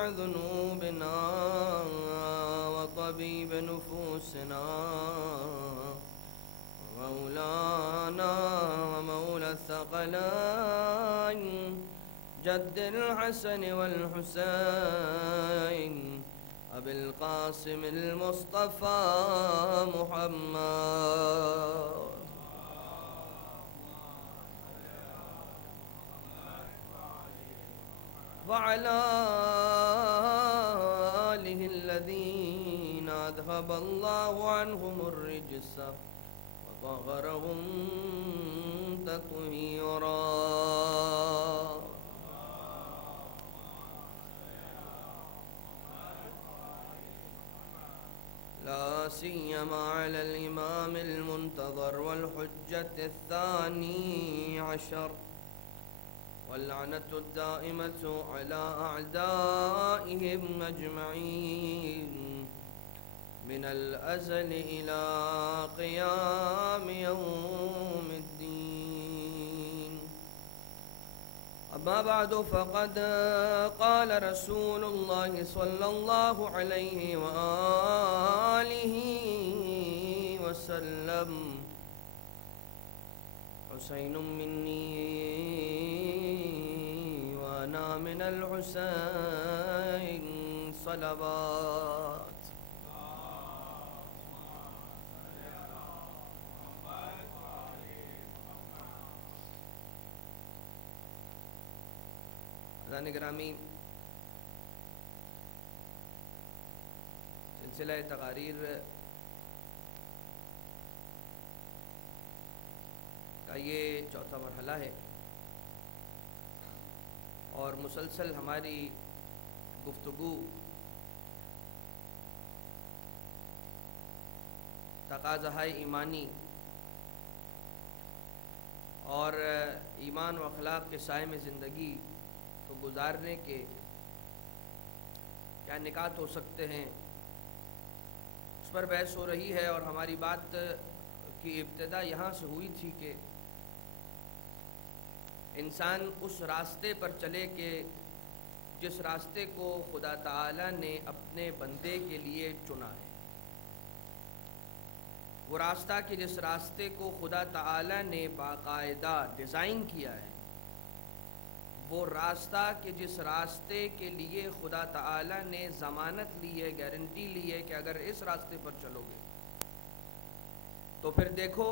جميع ذنوبنا وطبيب نفوسنا مولانا ومولى الثقلين جد الحسن والحسين أبي القاسم المصطفى محمد وعلى آله الذين أذهب الله عنهم الرجس وطهرهم تطهيرا. لا سيما على الإمام المنتظر والحجة الثاني عشر واللعنة الدائمة على أعدائهم أجمعين من الأزل إلى قيام يوم الدين. أما بعد فقد قال رسول الله صلى الله عليه وآله وسلم حسين مني وأنا من الحسين صلوات. حضرات گرامی، سلسلہ تقاریر کا یہ چوتھا مرحلہ ہے اور مسلسل ہماری گفتگو تقاضۂ ایمانی اور ایمان و اخلاق کے سائے میں زندگی کو گزارنے کے کیا نکات ہو سکتے ہیں اس پر بحث ہو رہی ہے. اور ہماری بات کی ابتدا یہاں سے ہوئی تھی کہ انسان اس راستے پر چلے کہ جس راستے کو خدا تعالی نے اپنے بندے کے لیے چنا ہے. وہ راستہ کہ جس راستے کو خدا تعالی نے باقاعدہ ڈیزائن کیا ہے، وہ راستہ کہ جس راستے کے لیے خدا تعالی نے ضمانت لی ہے، گارنٹی لی ہے کہ اگر اس راستے پر چلو گے تو پھر دیکھو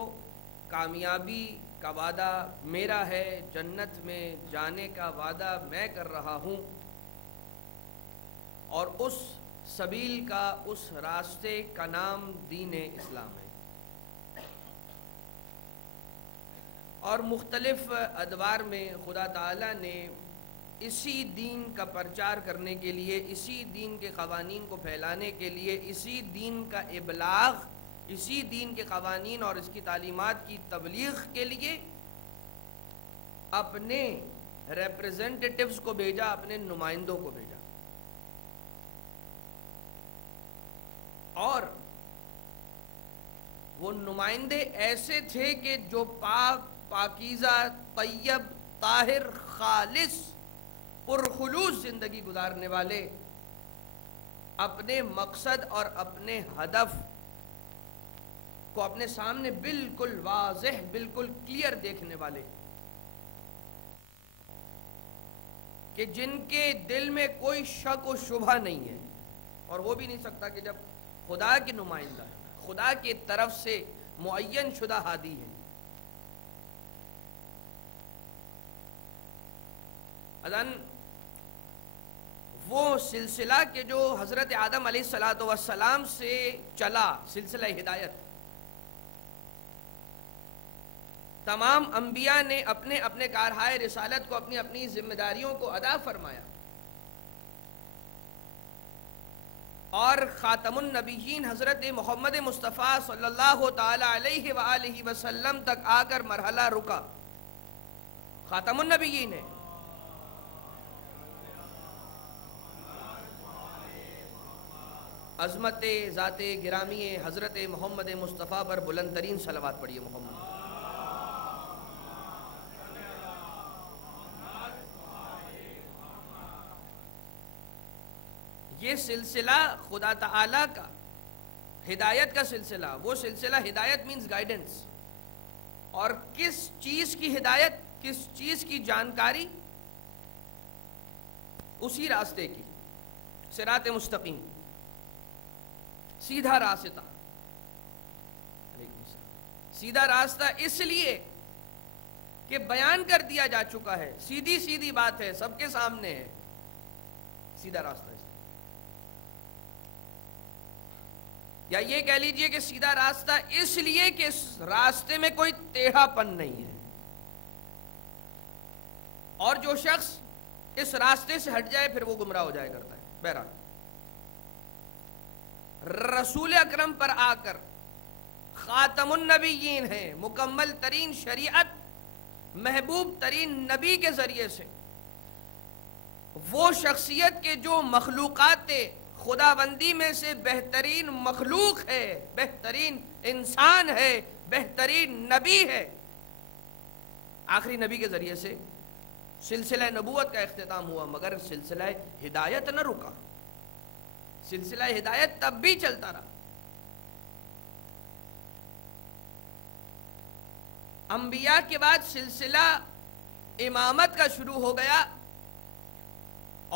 کامیابی کا وعدہ میرا ہے، جنت میں جانے کا وعدہ میں کر رہا ہوں. اور اس سبیل کا، اس راستے کا نام دین اسلام ہے. اور مختلف ادوار میں خدا تعالیٰ نے اسی دین کا پرچار کرنے کے لیے، اسی دین کے قوانین کو پھیلانے کے لیے، اسی دین کا ابلاغ، اسی دین کے قوانین اور اس کی تعلیمات کی تبلیغ کے لیے اپنے ریپریزنٹیٹیوز کو بھیجا، اپنے نمائندوں کو بھیجا. اور وہ نمائندے ایسے تھے کہ جو پاک، پاکیزہ، طیب، طاہر، خالص، پرخلوص زندگی گزارنے والے، اپنے مقصد اور اپنے ہدف کو اپنے سامنے بالکل واضح، بالکل کلیئر دیکھنے والے، کہ جن کے دل میں کوئی شک و شبہ نہیں ہے. اور وہ بھی نہیں سکتا کہ جب خدا کے نمائندہ، خدا کی طرف سے معین شدہ ہادی ہے. اذن وہ سلسلہ کہ جو حضرت آدم علیہ السلام سے چلا، سلسلہ ہدایت، تمام انبیاء نے اپنے اپنے کارہائے رسالت کو، اپنی اپنی ذمہ داریوں کو ادا فرمایا. اور خاتم النبیین حضرت محمد مصطفیٰ صلی اللہ تعالی علیہ وآلہ وسلم تک آ کر مرحلہ رکا. خاتم النبیین ہے. عظمت ذات گرامی حضرت محمد مصطفیٰ پر بلند ترین صلوات پڑھیے. محمد یہ سلسلہ خدا تعالیٰ کا ہدایت کا سلسلہ، وہ سلسلہ ہدایت مینز گائیڈنس، اور کس چیز کی ہدایت، کس چیز کی جانکاری؟ اسی راستے کی، صراط مستقیم، سیدھا راستہ۔ سیدھا راستہ اس لیے کہ بیان کر دیا جا چکا ہے، سیدھی سیدھی بات ہے، سب کے سامنے ہے، سیدھا راستہ۔ یا یہ کہہ لیجئے کہ سیدھا راستہ اس لیے کہ اس راستے میں کوئی ٹیڑھا پن نہیں ہے، اور جو شخص اس راستے سے ہٹ جائے پھر وہ گمراہ ہو جائے کرتا ہے۔ بہرحال رسول اکرم پر آ کر خاتم النبیین ہیں، مکمل ترین شریعت، محبوب ترین نبی کے ذریعے سے وہ شخصیت کے جو مخلوقات خداوندی میں سے بہترین مخلوق ہے، بہترین انسان ہے، بہترین نبی ہے، آخری نبی کے ذریعے سے سلسلہ نبوت کا اختتام ہوا، مگر سلسلہ ہدایت نہ رکا، سلسلہ ہدایت تب بھی چلتا رہا۔ انبیاء کے بعد سلسلہ امامت کا شروع ہو گیا،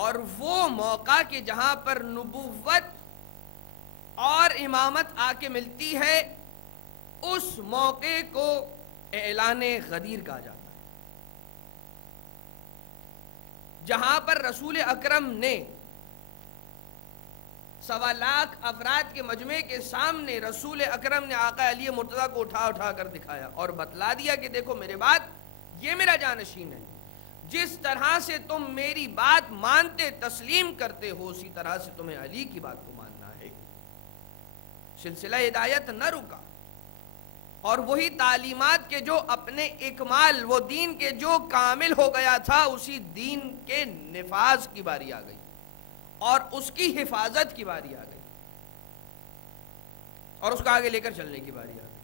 اور وہ موقع کہ جہاں پر نبوت اور امامت آ کے ملتی ہے، اس موقع کو اعلان غدیر کہا جاتا ہے، جہاں پر رسول اکرم نے 1.25 لاکھ افراد کے مجمع کے سامنے رسول اکرم نے آقا علی مرتضیٰ کو اٹھا اٹھا کر دکھایا اور بتلا دیا کہ دیکھو میرے بعد یہ میرا جانشین ہے، جس طرح سے تم میری بات مانتے تسلیم کرتے ہو اسی طرح سے تمہیں علی کی بات کو ماننا ہے۔ سلسلہ ہدایت نہ رکا، اور وہی تعلیمات کے جو اپنے اکمال، وہ دین کے جو کامل ہو گیا تھا، اسی دین کے نفاذ کی باری آ گئی اور اس کی حفاظت کی باری آ گئی اور اس کو آگے لے کر چلنے کی باری آ گئی۔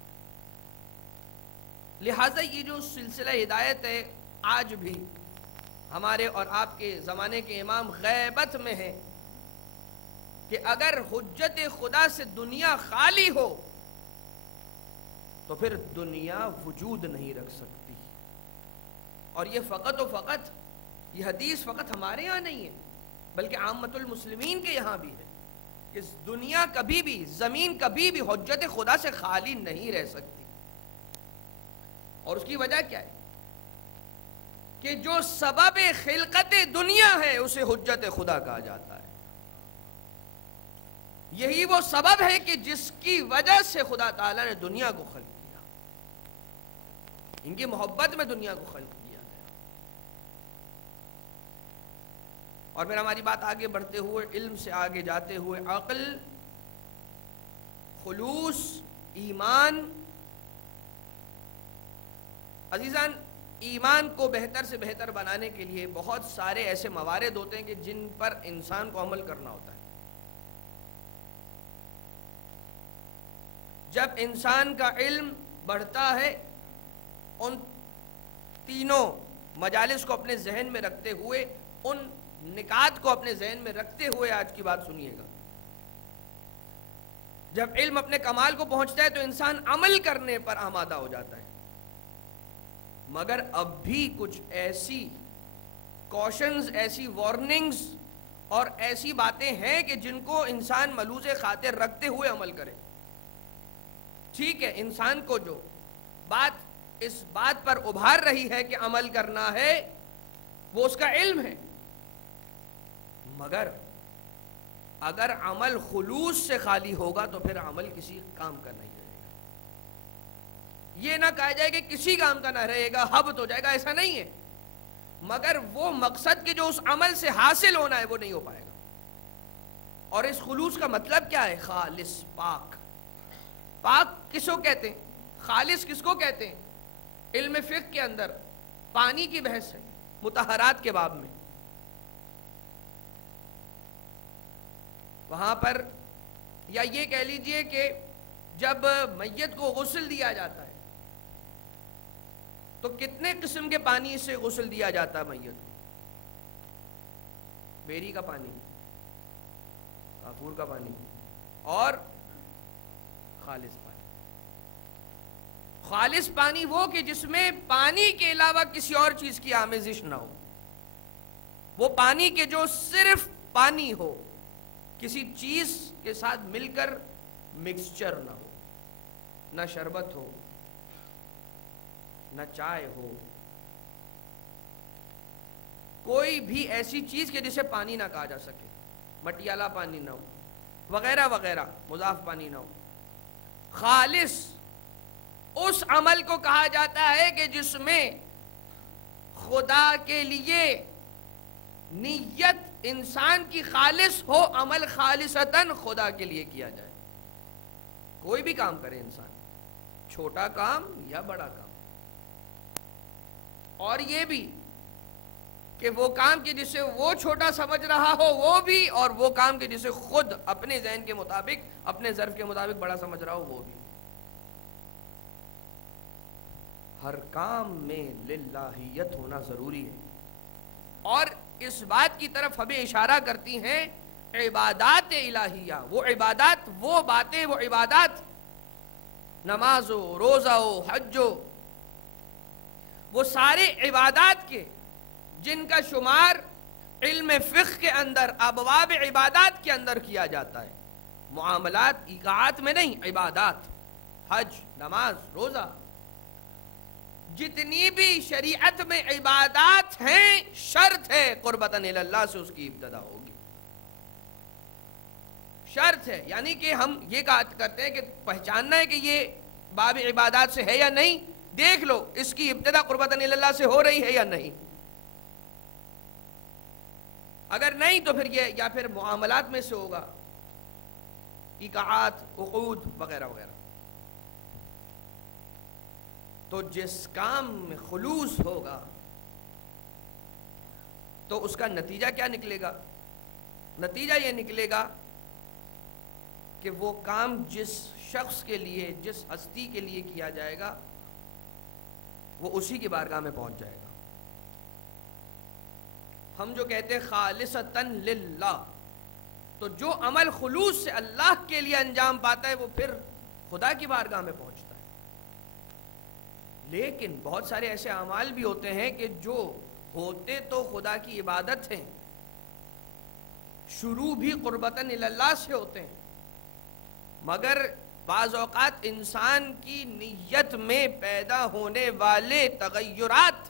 لہٰذا یہ جو سلسلہ ہدایت ہے آج بھی ہمارے اور آپ کے زمانے کے امام غیبت میں ہے کہ اگر حجت خدا سے دنیا خالی ہو تو پھر دنیا وجود نہیں رکھ سکتی، اور یہ فقط و فقط یہ حدیث فقط ہمارے ہاں نہیں ہے بلکہ عامت المسلمین کے یہاں بھی ہے کہ دنیا کبھی بھی، زمین کبھی بھی حجت خدا سے خالی نہیں رہ سکتی۔ اور اس کی وجہ کیا ہے کہ جو سبب خلقت دنیا ہے اسے حجت خدا کہا جاتا ہے۔ یہی وہ سبب ہے کہ جس کی وجہ سے خدا تعالیٰ نے دنیا کو خلق کیا، ان کی محبت میں دنیا کو خلق کیا گیا۔ اور پھر ہماری بات آگے بڑھتے ہوئے، علم سے آگے جاتے ہوئے، عقل، خلوص، ایمان، عزیزان ایمان کو بہتر سے بہتر بنانے کے لیے بہت سارے ایسے موارد ہوتے ہیں کہ جن پر انسان کو عمل کرنا ہوتا ہے۔ جب انسان کا علم بڑھتا ہے، ان تینوں مجالس کو اپنے ذہن میں رکھتے ہوئے، ان نکات کو اپنے ذہن میں رکھتے ہوئے آج کی بات سنیے گا۔ جب علم اپنے کمال کو پہنچتا ہے تو انسان عمل کرنے پر آمادہ ہو جاتا ہے، مگر اب بھی کچھ ایسی کوشنز، ایسی وارننگز اور ایسی باتیں ہیں کہ جن کو انسان ملحوظ خاطر رکھتے ہوئے عمل کرے۔ ٹھیک ہے، انسان کو جو بات اس بات پر ابھار رہی ہے کہ عمل کرنا ہے وہ اس کا علم ہے، مگر اگر عمل خلوص سے خالی ہوگا تو پھر عمل کسی کام کا نہیں رہے گا۔ یہ نہ کہا جائے کہ کسی کام کا نہ رہے گا، ہبط ہو جائے گا، ایسا نہیں ہے، مگر وہ مقصد کہ جو اس عمل سے حاصل ہونا ہے وہ نہیں ہو پائے گا۔ اور اس خلوص کا مطلب کیا ہے؟ خالص، پاک۔ پاک کس کو کہتے ہیں؟ خالص کس کو کہتے ہیں؟ علم فقہ کے اندر پانی کی بحث ہے، مطہرات کے باب میں، وہاں پر یا یہ کہہ لیجئے کہ جب میت کو غسل دیا جاتا ہے تو کتنے قسم کے پانی سے غسل دیا جاتا ہے میت کو؟ بیری کا پانی، کافور کا پانی اور خالص پانی. خالص پانی وہ کہ جس میں پانی کے علاوہ کسی اور چیز کی آمیزش نہ ہو، وہ پانی کے جو صرف پانی ہو، کسی چیز کے ساتھ مل کر مکسچر نہ ہو، نہ شربت ہو، نہ چائے ہو، کوئی بھی ایسی چیز کہ جسے پانی نہ کہا جا سکے، مٹیالہ پانی نہ ہو، وغیرہ وغیرہ، مضاف پانی نہ ہو. خالص اس عمل کو کہا جاتا ہے کہ جس میں خدا کے لیے نیت انسان کی خالص ہو، عمل خالصتاً خدا کے لیے کیا جائے. کوئی بھی کام کرے انسان، چھوٹا کام یا بڑا کام، اور یہ بھی کہ وہ کام کے جسے وہ چھوٹا سمجھ رہا ہو وہ بھی، اور وہ کام کے جسے خود اپنے ذہن کے مطابق، اپنے ظرف کے مطابق بڑا سمجھ رہا ہو وہ بھی. ہر کام میں للہیت ہونا ضروری ہے. اور اس بات کی طرف ہمیں اشارہ کرتی ہیں عبادات الہیہ، وہ عبادات، وہ باتیں، وہ عبادات، نماز ہو، روزہ ہو، حج ہو، وہ سارے عبادات کے جن کا شمار علم فقہ کے اندر ابواب عبادات کے اندر کیا جاتا ہے، معاملات ایقاعات میں نہیں، عبادات، حج، نماز، روزہ، جتنی بھی شریعت میں عبادات ہیں، شرط ہے قربتاً اللہ سے اس کی ابتدا ہوگی. شرط ہے، یعنی کہ ہم یہ کرتے ہیں کہ پہچاننا ہے کہ یہ باب عبادات سے ہے یا نہیں، دیکھ لو اس کی ابتدا قربتاً اللہ سے ہو رہی ہے یا نہیں. اگر نہیں تو پھر یہ یا پھر معاملات میں سے ہوگا، ایقاعات، عقود وغیرہ وغیرہ. تو جس کام میں خلوص ہوگا تو اس کا نتیجہ کیا نکلے گا؟ نتیجہ یہ نکلے گا کہ وہ کام جس شخص کے لیے، جس ہستی کے لیے کیا جائے گا، وہ اسی کی بارگاہ میں پہنچ جائے گا. ہم جو کہتے ہیں خالصتاً للہ، تو جو عمل خلوص سے اللہ کے لیے انجام پاتا ہے وہ پھر خدا کی بارگاہ میں پہنچتا ہے. لیکن بہت سارے ایسے اعمال بھی ہوتے ہیں کہ جو ہوتے تو خدا کی عبادت ہیں، شروع بھی قربتاً اللہ سے ہوتے ہیں، مگر بعض اوقات انسان کی نیت میں پیدا ہونے والے تغیرات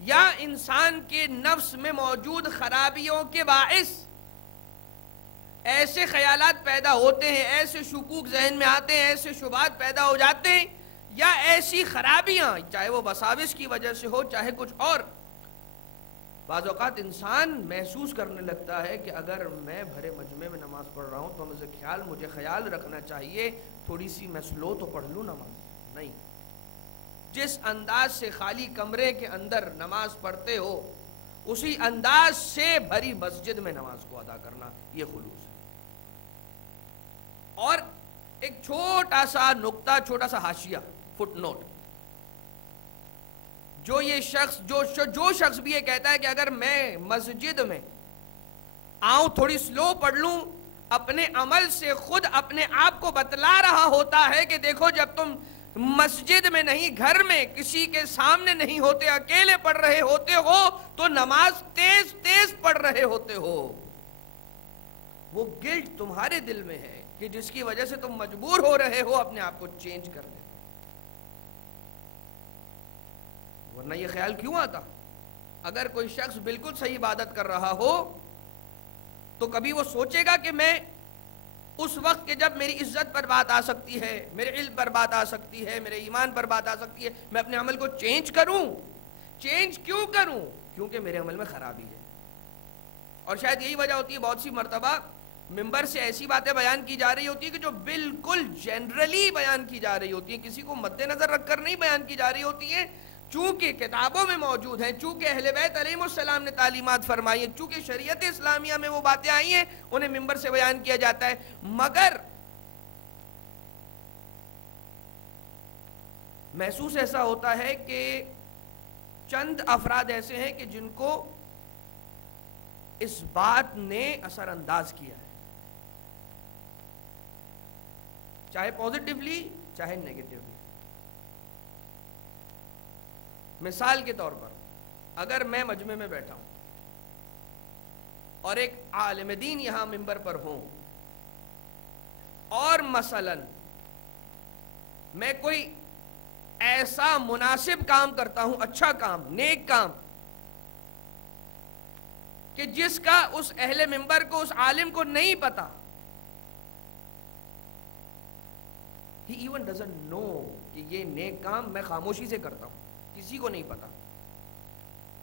یا انسان کے نفس میں موجود خرابیوں کے باعث ایسے خیالات پیدا ہوتے ہیں، ایسے شکوک ذہن میں آتے ہیں، ایسے شبہات پیدا ہو جاتے ہیں، یا ایسی خرابیاں، چاہے وہ وساوس کی وجہ سے ہو چاہے کچھ اور. بعض اوقات انسان محسوس کرنے لگتا ہے کہ اگر میں بھرے مجمع میں نماز پڑھ رہا ہوں تو مجھے خیال رکھنا چاہیے تھوڑی سی میں سلو تو پڑھ لوں نماز. نہیں، جس انداز سے خالی کمرے کے اندر نماز پڑھتے ہو اسی انداز سے بھری مسجد میں نماز کو ادا کرنا، یہ خلوص ہے. اور ایک چھوٹا سا نقطہ، چھوٹا سا حاشیہ، فٹ نوٹ، جو یہ شخص جو شخص بھی یہ کہتا ہے کہ اگر میں مسجد میں آؤں تھوڑی سلو پڑھ لوں، اپنے عمل سے خود اپنے آپ کو بتلا رہا ہوتا ہے کہ دیکھو جب تم مسجد میں نہیں، گھر میں کسی کے سامنے نہیں ہوتے، اکیلے پڑھ رہے ہوتے ہو تو نماز تیز تیز پڑھ رہے ہوتے ہو. وہ گلٹ تمہارے دل میں ہے کہ جس کی وجہ سے تم مجبور ہو رہے ہو اپنے آپ کو چینج کرنے. ورنہ یہ خیال کیوں آتا؟ اگر کوئی شخص بالکل صحیح عبادت کر رہا ہو تو کبھی وہ سوچے گا کہ میں اس وقت کہ جب میری عزت پر بات آ سکتی ہے، میرے علم پر بات آ سکتی ہے، میرے ایمان پر بات آ سکتی ہے، میں اپنے عمل کو چینج کروں. چینج کیوں کروں؟ کیونکہ میرے عمل میں خرابی ہے. اور شاید یہی وجہ ہوتی ہے بہت سی مرتبہ ممبر سے ایسی باتیں بیان کی جا رہی ہوتی ہیں کہ جو بالکل جنرلی بیان کی جا رہی ہوتی ہیں، کسی کو مد نظر رکھ کر نہیں بیان کی جا رہی ہوتی ہیں، چونکہ کتابوں میں موجود ہیں، چونکہ اہل بیت علیہم السلام نے تعلیمات فرمائی ہیں، چونکہ شریعت اسلامیہ میں وہ باتیں آئی ہیں، انہیں ممبر سے بیان کیا جاتا ہے. مگر محسوس ایسا ہوتا ہے کہ چند افراد ایسے ہیں کہ جن کو اس بات نے اثر انداز کیا ہے، چاہے پازیٹیولی چاہے نیگیٹیولی۔ مثال کے طور پر اگر میں مجمع میں بیٹھا ہوں اور ایک عالم دین یہاں منبر پر ہوں، اور مثلاً میں کوئی ایسا مناسب کام کرتا ہوں، اچھا کام، نیک کام، کہ جس کا اس اہل منبر کو، اس عالم کو نہیں پتا، he even doesn't know کہ یہ نیک کام میں خاموشی سے کرتا ہوں، کسی کو نہیں پتا،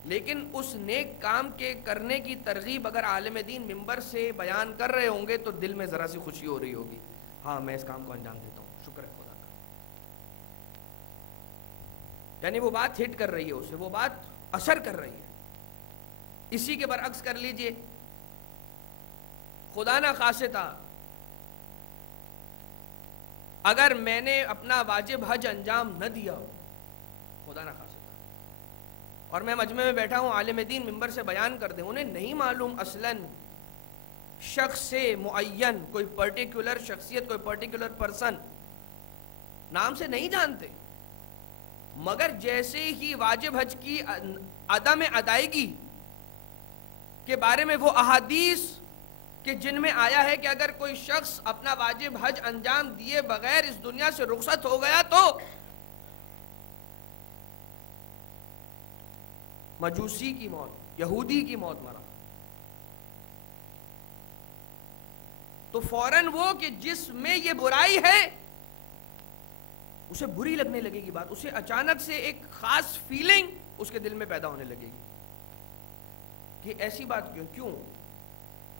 لیکن اس نیک کام کے کرنے کی ترغیب اگر عالم دین منبر سے بیان کر رہے ہوں گے تو دل میں ذرا سی خوشی ہو رہی ہوگی، ہاں میں اس کام کو انجام دیتا ہوں، شکر ہے خدا کا۔ یعنی وہ بات ہٹ کر رہی ہے اسے، وہ بات اثر کر رہی ہے۔ اسی کے برعکس کر لیجئے، خدا نہ خواستہ اگر میں نے اپنا واجب حج انجام نہ دیا، خدا نہ خواستہ، اور میں مجمع میں بیٹھا ہوں، عالم دین منبر سے بیان کر دیں، انہیں نہیں معلوم اصلاً شخص سے معین، کوئی پرٹیکولر شخصیت، کوئی پرٹیکولر پرسن، نام سے نہیں جانتے، مگر جیسے ہی واجب حج کی عدم ادائیگی کے بارے میں وہ احادیث کہ جن میں آیا ہے کہ اگر کوئی شخص اپنا واجب حج انجام دیے بغیر اس دنیا سے رخصت ہو گیا تو مجوسی کی موت، یہودی کی موت مرا، تو فوراً وہ کہ جس میں یہ برائی ہے اسے بری لگنے لگے گی بات، اسے اچانک سے ایک خاص فیلنگ اس کے دل میں پیدا ہونے لگے گی کہ ایسی بات کیوں؟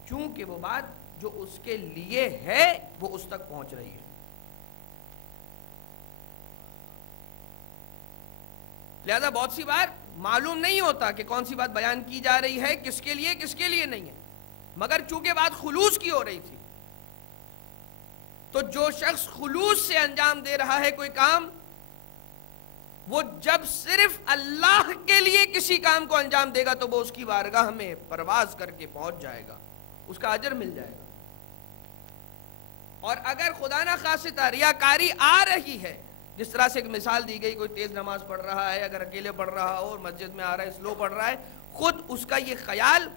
کیونکہ وہ بات جو اس کے لیے ہے وہ اس تک پہنچ رہی ہے۔ لہذا بہت سی بار معلوم نہیں ہوتا کہ کون سی بات بیان کی جا رہی ہے، کس کے لیے نہیں ہے، مگر چونکہ بات خلوص کی ہو رہی تھی، تو جو شخص خلوص سے انجام دے رہا ہے کوئی کام، وہ جب صرف اللہ کے لیے کسی کام کو انجام دے گا تو وہ اس کی بارگاہ میں پرواز کر کے پہنچ جائے گا، اس کا اجر مل جائے گا۔ اور اگر خدا نہ خواستہ ریاکاری آ رہی ہے، جس طرح سے ایک مثال دی گئی، کوئی تیز نماز پڑھ رہا ہے، اگر اکیلے پڑھ رہا ہو اور مسجد میں آ رہا ہے، سلو پڑھ رہا ہے، خود اس کا یہ خیال،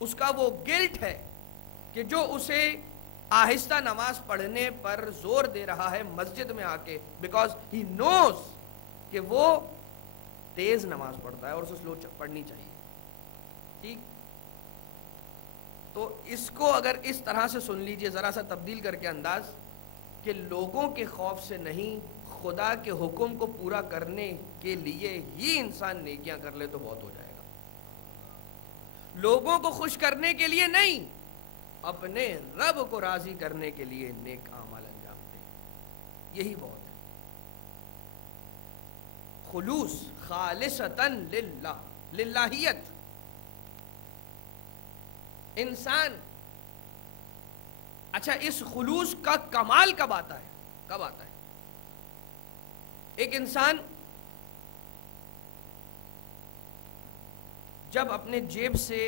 اس کا وہ گلٹ ہے کہ جو اسے آہستہ نماز پڑھنے پر زور دے رہا ہے مسجد میں آ کے، بیکاز ہی نوز کہ وہ تیز نماز پڑھتا ہے اور اسے سلو پڑھنی چاہیے۔ ٹھیک، تو اس کو اگر اس طرح سے سن لیجئے، ذرا سا تبدیل کر کے انداز، کہ لوگوں کے خوف سے نہیں، خدا کے حکم کو پورا کرنے کے لیے ہی انسان نیکیاں کر لے تو بہت ہو جائے گا۔ لوگوں کو خوش کرنے کے لیے نہیں، اپنے رب کو راضی کرنے کے لیے نیک اعمال انجام دیں، یہی بہت ہے۔ خلوص، خالصتاً للہ، للہیت۔ انسان، اچھا اس خلوص کا کمال کب آتا ہے؟ کب آتا ہے؟ ایک انسان جب اپنے جیب سے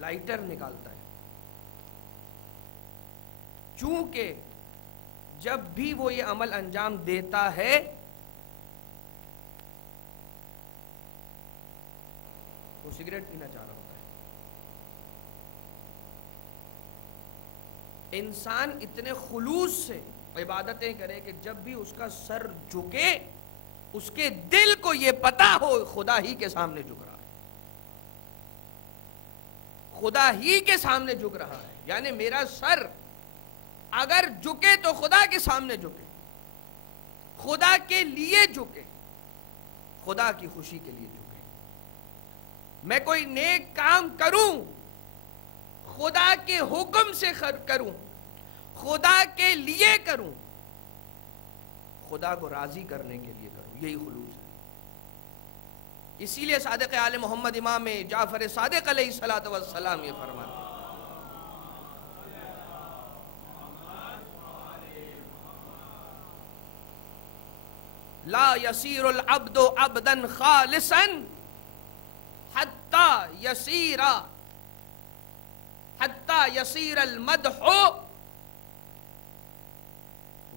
لائٹر نکالتا ہے، چونکہ جب بھی وہ یہ عمل انجام دیتا ہے وہ سگریٹ پینا چاہ رہا ہوتا ہے۔ انسان اتنے خلوص سے عبادتیں کرے کہ جب بھی اس کا سر جھکے اس کے دل کو یہ پتا ہو خدا ہی کے سامنے جھک رہا ہے، خدا ہی کے سامنے جھک رہا ہے، یعنی میرا سر اگر جھکے تو خدا کے سامنے جھکے، خدا کے لیے جھکے، خدا کی خوشی کے لیے جھکے۔ میں کوئی نیک کام کروں، خدا کے حکم سے کروں، خدا کے لیے کروں، خدا کو راضی کرنے کے لیے کروں، یہی خلوص ہے۔ اسی لیے صادق آل محمد امام جعفر صادق علیہ السلام یہ فرماتے ہیں، لا يصير العبد عبدا خالصا حتى يصير حتی یصیر المدح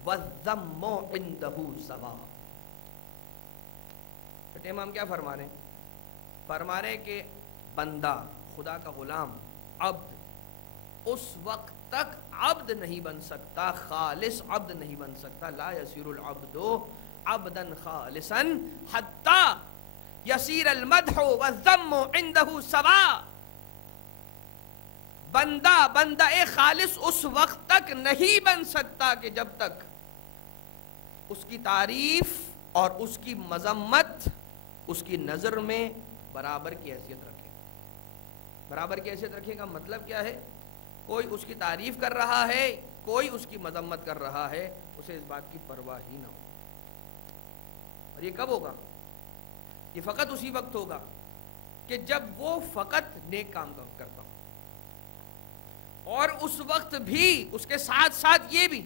والذم عنده سوا. بیٹے امام کیا فرما رہے ہیں؟ فرما رہے ہیں کہ بندہ، خدا کا غلام، عبد اس وقت تک عبد نہیں بن سکتا، خالص عبد نہیں بن سکتا. لا یصیر العبد عبدا خالصا حتی یصیر المدح والذم عنده سوا. بندہ خالص اس وقت تک نہیں بن سکتا کہ جب تک اس کی تعریف اور اس کی مذمت اس کی نظر میں برابر کی حیثیت رکھے. برابر کی حیثیت رکھے کا مطلب کیا ہے؟ کوئی اس کی تعریف کر رہا ہے، کوئی اس کی مذمت کر رہا ہے، اسے اس بات کی پرواہ ہی نہ ہو. اور یہ کب ہوگا؟ یہ فقط اسی وقت ہوگا کہ جب وہ فقط نیک کام کرتا ہو، اور اس وقت بھی اس کے ساتھ ساتھ یہ بھی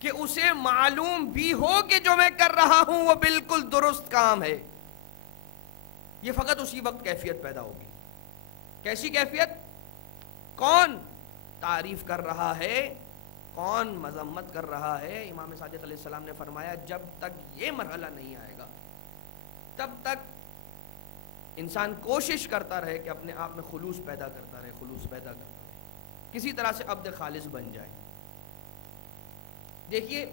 کہ اسے معلوم بھی ہو کہ جو میں کر رہا ہوں وہ بالکل درست کام ہے. یہ فقط اسی وقت کیفیت پیدا ہوگی. کیسی کیفیت؟ کون تعریف کر رہا ہے، کون مذمت کر رہا ہے. امام صادق علیہ السلام نے فرمایا جب تک یہ مرحلہ نہیں آئے گا تب تک انسان کوشش کرتا رہے کہ اپنے آپ میں خلوص پیدا کرتا رہے، خلوص پیدا کرتا رہے، کسی طرح سے عبد خالص بن جائے. دیکھیے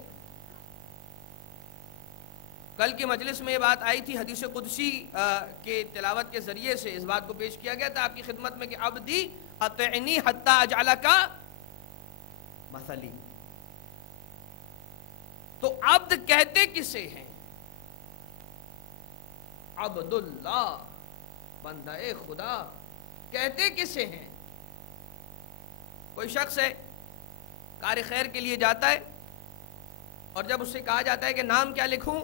کل کی مجلس میں یہ بات آئی تھی، حدیث قدسی کے تلاوت کے ذریعے سے اس بات کو پیش کیا گیا تھا آپ کی خدمت میں کہ عبدی اطعنی حتی اجعلک مثلی. تو عبد کہتے کسے ہیں؟ عبداللہ، بندہ خدا کہتے کسے ہیں؟ کوئی شخص ہے کار خیر کے لیے جاتا ہے اور جب اس سے کہا جاتا ہے کہ نام کیا لکھوں،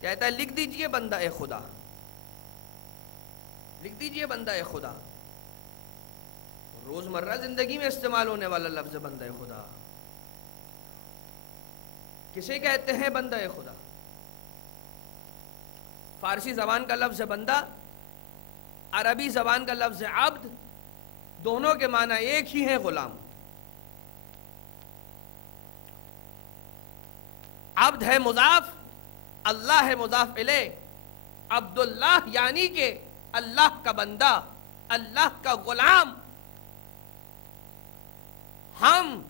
کہتا ہے لکھ دیجئے بندہ خدا، لکھ دیجئے بندہ خدا. روزمرہ زندگی میں استعمال ہونے والا لفظ بندہ خدا. کسے کہتے ہیں بندہ خدا؟ فارسی زبان کا لفظ بندہ، عربی زبان کا لفظ عبد، دونوں کے معنی ایک ہی ہیں، غلام. عبد ہے مضاف، اللہ ہے مضاف الیہ. عبداللہ یعنی کہ اللہ کا بندہ، اللہ کا غلام. ہم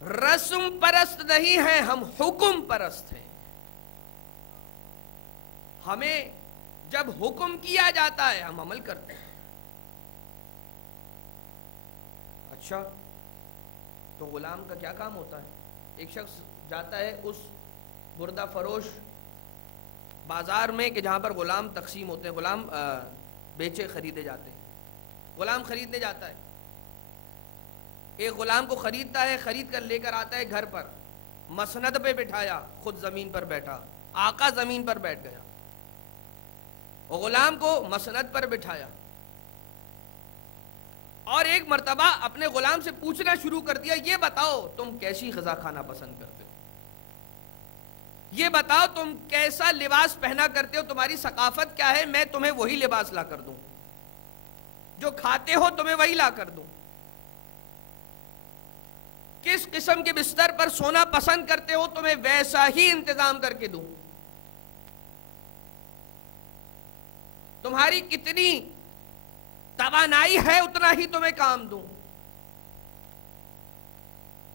رسم پرست نہیں ہیں، ہم حکم پرست ہیں. ہمیں جب حکم کیا جاتا ہے ہم عمل کرتے ہیں. اچھا تو غلام کا کیا کام ہوتا ہے؟ ایک شخص جاتا ہے اس بردہ فروش بازار میں کہ جہاں پر غلام تقسیم ہوتے ہیں، غلام بیچے خریدے جاتے ہیں. غلام خریدنے جاتا ہے، ایک غلام کو خریدتا ہے، خرید کر لے کر آتا ہے گھر پر، مسند پہ بٹھایا، خود زمین پر بیٹھا، آقا زمین پر بیٹھ گیا. غلام کو مسند پر بٹھایا اور ایک مرتبہ اپنے غلام سے پوچھنا شروع کر دیا، یہ بتاؤ تم کیسی غذا کھانا پسند کرتے ہو، یہ بتاؤ تم کیسا لباس پہنا کرتے ہو، تمہاری ثقافت کیا ہے، میں تمہیں وہی لباس لا کر دوں، جو کھاتے ہو تمہیں وہی لا کر دوں. کس قسم کے بستر پر سونا پسند کرتے ہو تمہیں ویسا ہی انتظام کر کے دوں. تمہاری کتنی توانائی ہے اتنا ہی تمہیں کام دوں.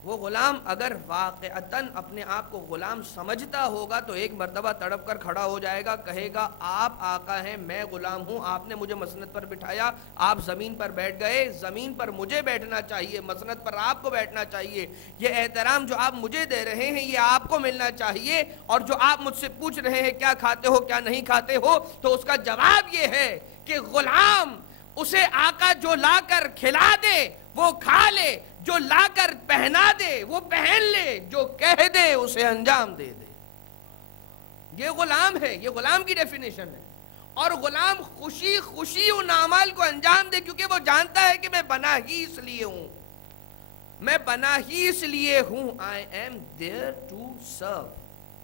وہ غلام اگر واقعتاً اپنے آپ کو غلام سمجھتا ہوگا تو ایک مرتبہ تڑپ کر کھڑا ہو جائے گا، کہے گا آپ آقا ہیں، میں غلام ہوں، آپ نے مجھے مسند پر بٹھایا، آپ زمین پر بیٹھ گئے، زمین پر مجھے بیٹھنا چاہیے، مسند پر آپ کو بیٹھنا چاہیے. یہ احترام جو آپ مجھے دے رہے ہیں یہ آپ کو ملنا چاہیے، اور جو آپ مجھ سے پوچھ رہے ہیں کیا کھاتے ہو کیا نہیں کھاتے ہو، تو اس کا جواب یہ ہے کہ غلام اسے آقا جو لا کر کھلا دے وہ کھا لے، جو لا کر پہنا دے وہ پہن لے، جو کہہ دے اسے انجام دے دے. یہ غلام ہے، یہ غلام کی ڈیفینیشن ہے. اور غلام خوشی خوشی ان اعمال کو انجام دے کیونکہ وہ جانتا ہے کہ میں بنا ہی اس لیے ہوں، میں بنا ہی اس لیے ہوں. I am there to serve,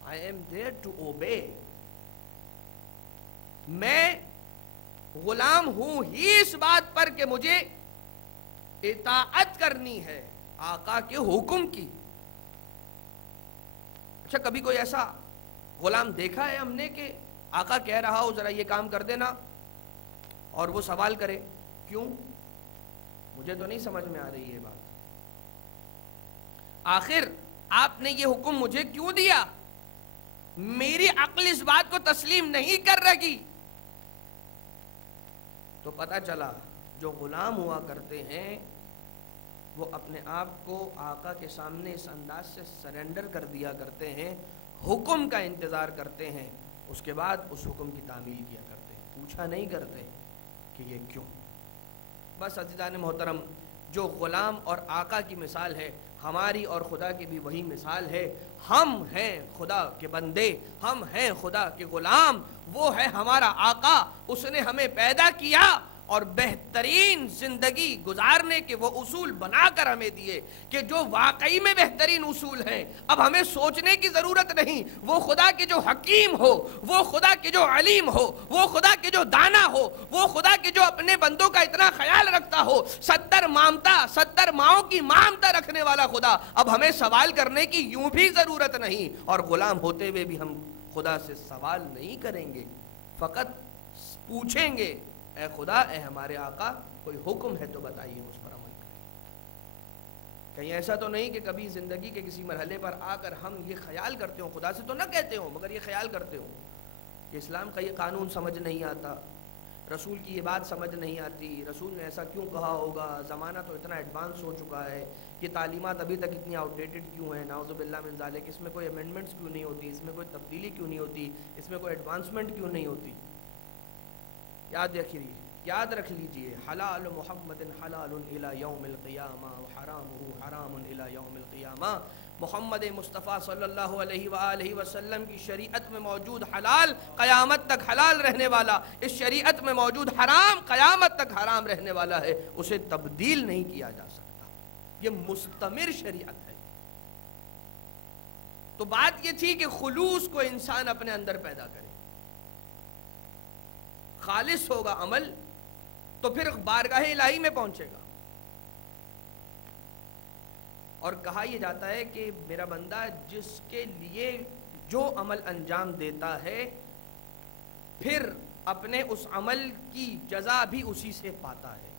I am there to obey. میں غلام ہوں ہی اس بات پر کہ مجھے اطاعت کرنی ہے آقا کے حکم کی۔ اچھا کبھی کوئی ایسا غلام دیکھا ہے ہم نے کہ آقا کہہ رہا ہو ذرا یہ کام کر دینا اور وہ سوال کرے کیوں؟ مجھے تو نہیں سمجھ میں آ رہی ہے بات، آخر آپ نے یہ حکم مجھے کیوں دیا؟ میری عقل اس بات کو تسلیم نہیں کر رہی۔ تو پتہ چلا جو غلام ہوا کرتے ہیں وہ اپنے آپ کو آقا کے سامنے اس انداز سے سرنڈر کر دیا کرتے ہیں، حکم کا انتظار کرتے ہیں، اس کے بعد اس حکم کی تعمیل کیا کرتے ہیں، پوچھا نہیں کرتے کہ یہ کیوں۔ بس عزیزان محترم، جو غلام اور آقا کی مثال ہے ہماری اور خدا کی بھی وہی مثال ہے۔ ہم ہیں خدا کے بندے، ہم ہیں خدا کے غلام، وہ ہے ہمارا آقا، اس نے ہمیں پیدا کیا اور بہترین زندگی گزارنے کے وہ اصول بنا کر ہمیں دیے کہ جو واقعی میں بہترین اصول ہیں۔ اب ہمیں سوچنے کی ضرورت نہیں، وہ خدا کے جو حکیم ہو، وہ خدا کے جو علیم ہو، وہ خدا کے جو دانا ہو، وہ خدا کے جو اپنے بندوں کا اتنا خیال رکھتا ہو، 70 ماؤں کی مامتا رکھنے والا خدا، اب ہمیں سوال کرنے کی یوں بھی ضرورت نہیں، اور غلام ہوتے ہوئے بھی ہم خدا سے سوال نہیں کریں گے، فقط پوچھیں گے اے خدا، اے ہمارے آقا، کوئی حکم ہے تو بتائیے، اس پر عمل کریں۔ کہیں ایسا تو نہیں کہ کبھی زندگی کے کسی مرحلے پر آ کر ہم یہ خیال کرتے ہوں، خدا سے تو نہ کہتے ہوں مگر یہ خیال کرتے ہوں کہ اسلام کا یہ قانون سمجھ نہیں آتا، رسول کی یہ بات سمجھ نہیں آتی، رسول نے ایسا کیوں کہا ہوگا، زمانہ تو اتنا ایڈوانس ہو چکا ہے، یہ تعلیمات ابھی تک اتنی آؤٹ ڈیٹڈ کیوں ہیں، نعوذ باللہ من ذالک، اس میں کوئی امینڈمنٹس کیوں نہیں ہوتی، اس میں کوئی تبدیلی کیوں نہیں ہوتی، اس میں کوئی ایڈوانسمنٹ کیوں نہیں ہوتی۔ یاد رکھ لیجئے، حلال محمد حلال الی یوم القیامہ وحرامہ حرام الی یوم القیامہ۔ محمد مصطفیٰ صلی اللہ علیہ وآلہ وسلم کی شریعت میں موجود حلال قیامت تک حلال رہنے والا، اس شریعت میں موجود حرام قیامت تک حرام رہنے والا ہے، اسے تبدیل نہیں کیا جا سکتا، یہ مستمر شریعت ہے۔ تو بات یہ تھی کہ خلوص کو انسان اپنے اندر پیدا کرے، خالص ہوگا عمل تو پھر بارگاہ الہی میں پہنچے گا۔ اور کہا یہ جاتا ہے کہ میرا بندہ جس کے لیے جو عمل انجام دیتا ہے پھر اپنے اس عمل کی جزا بھی اسی سے پاتا ہے۔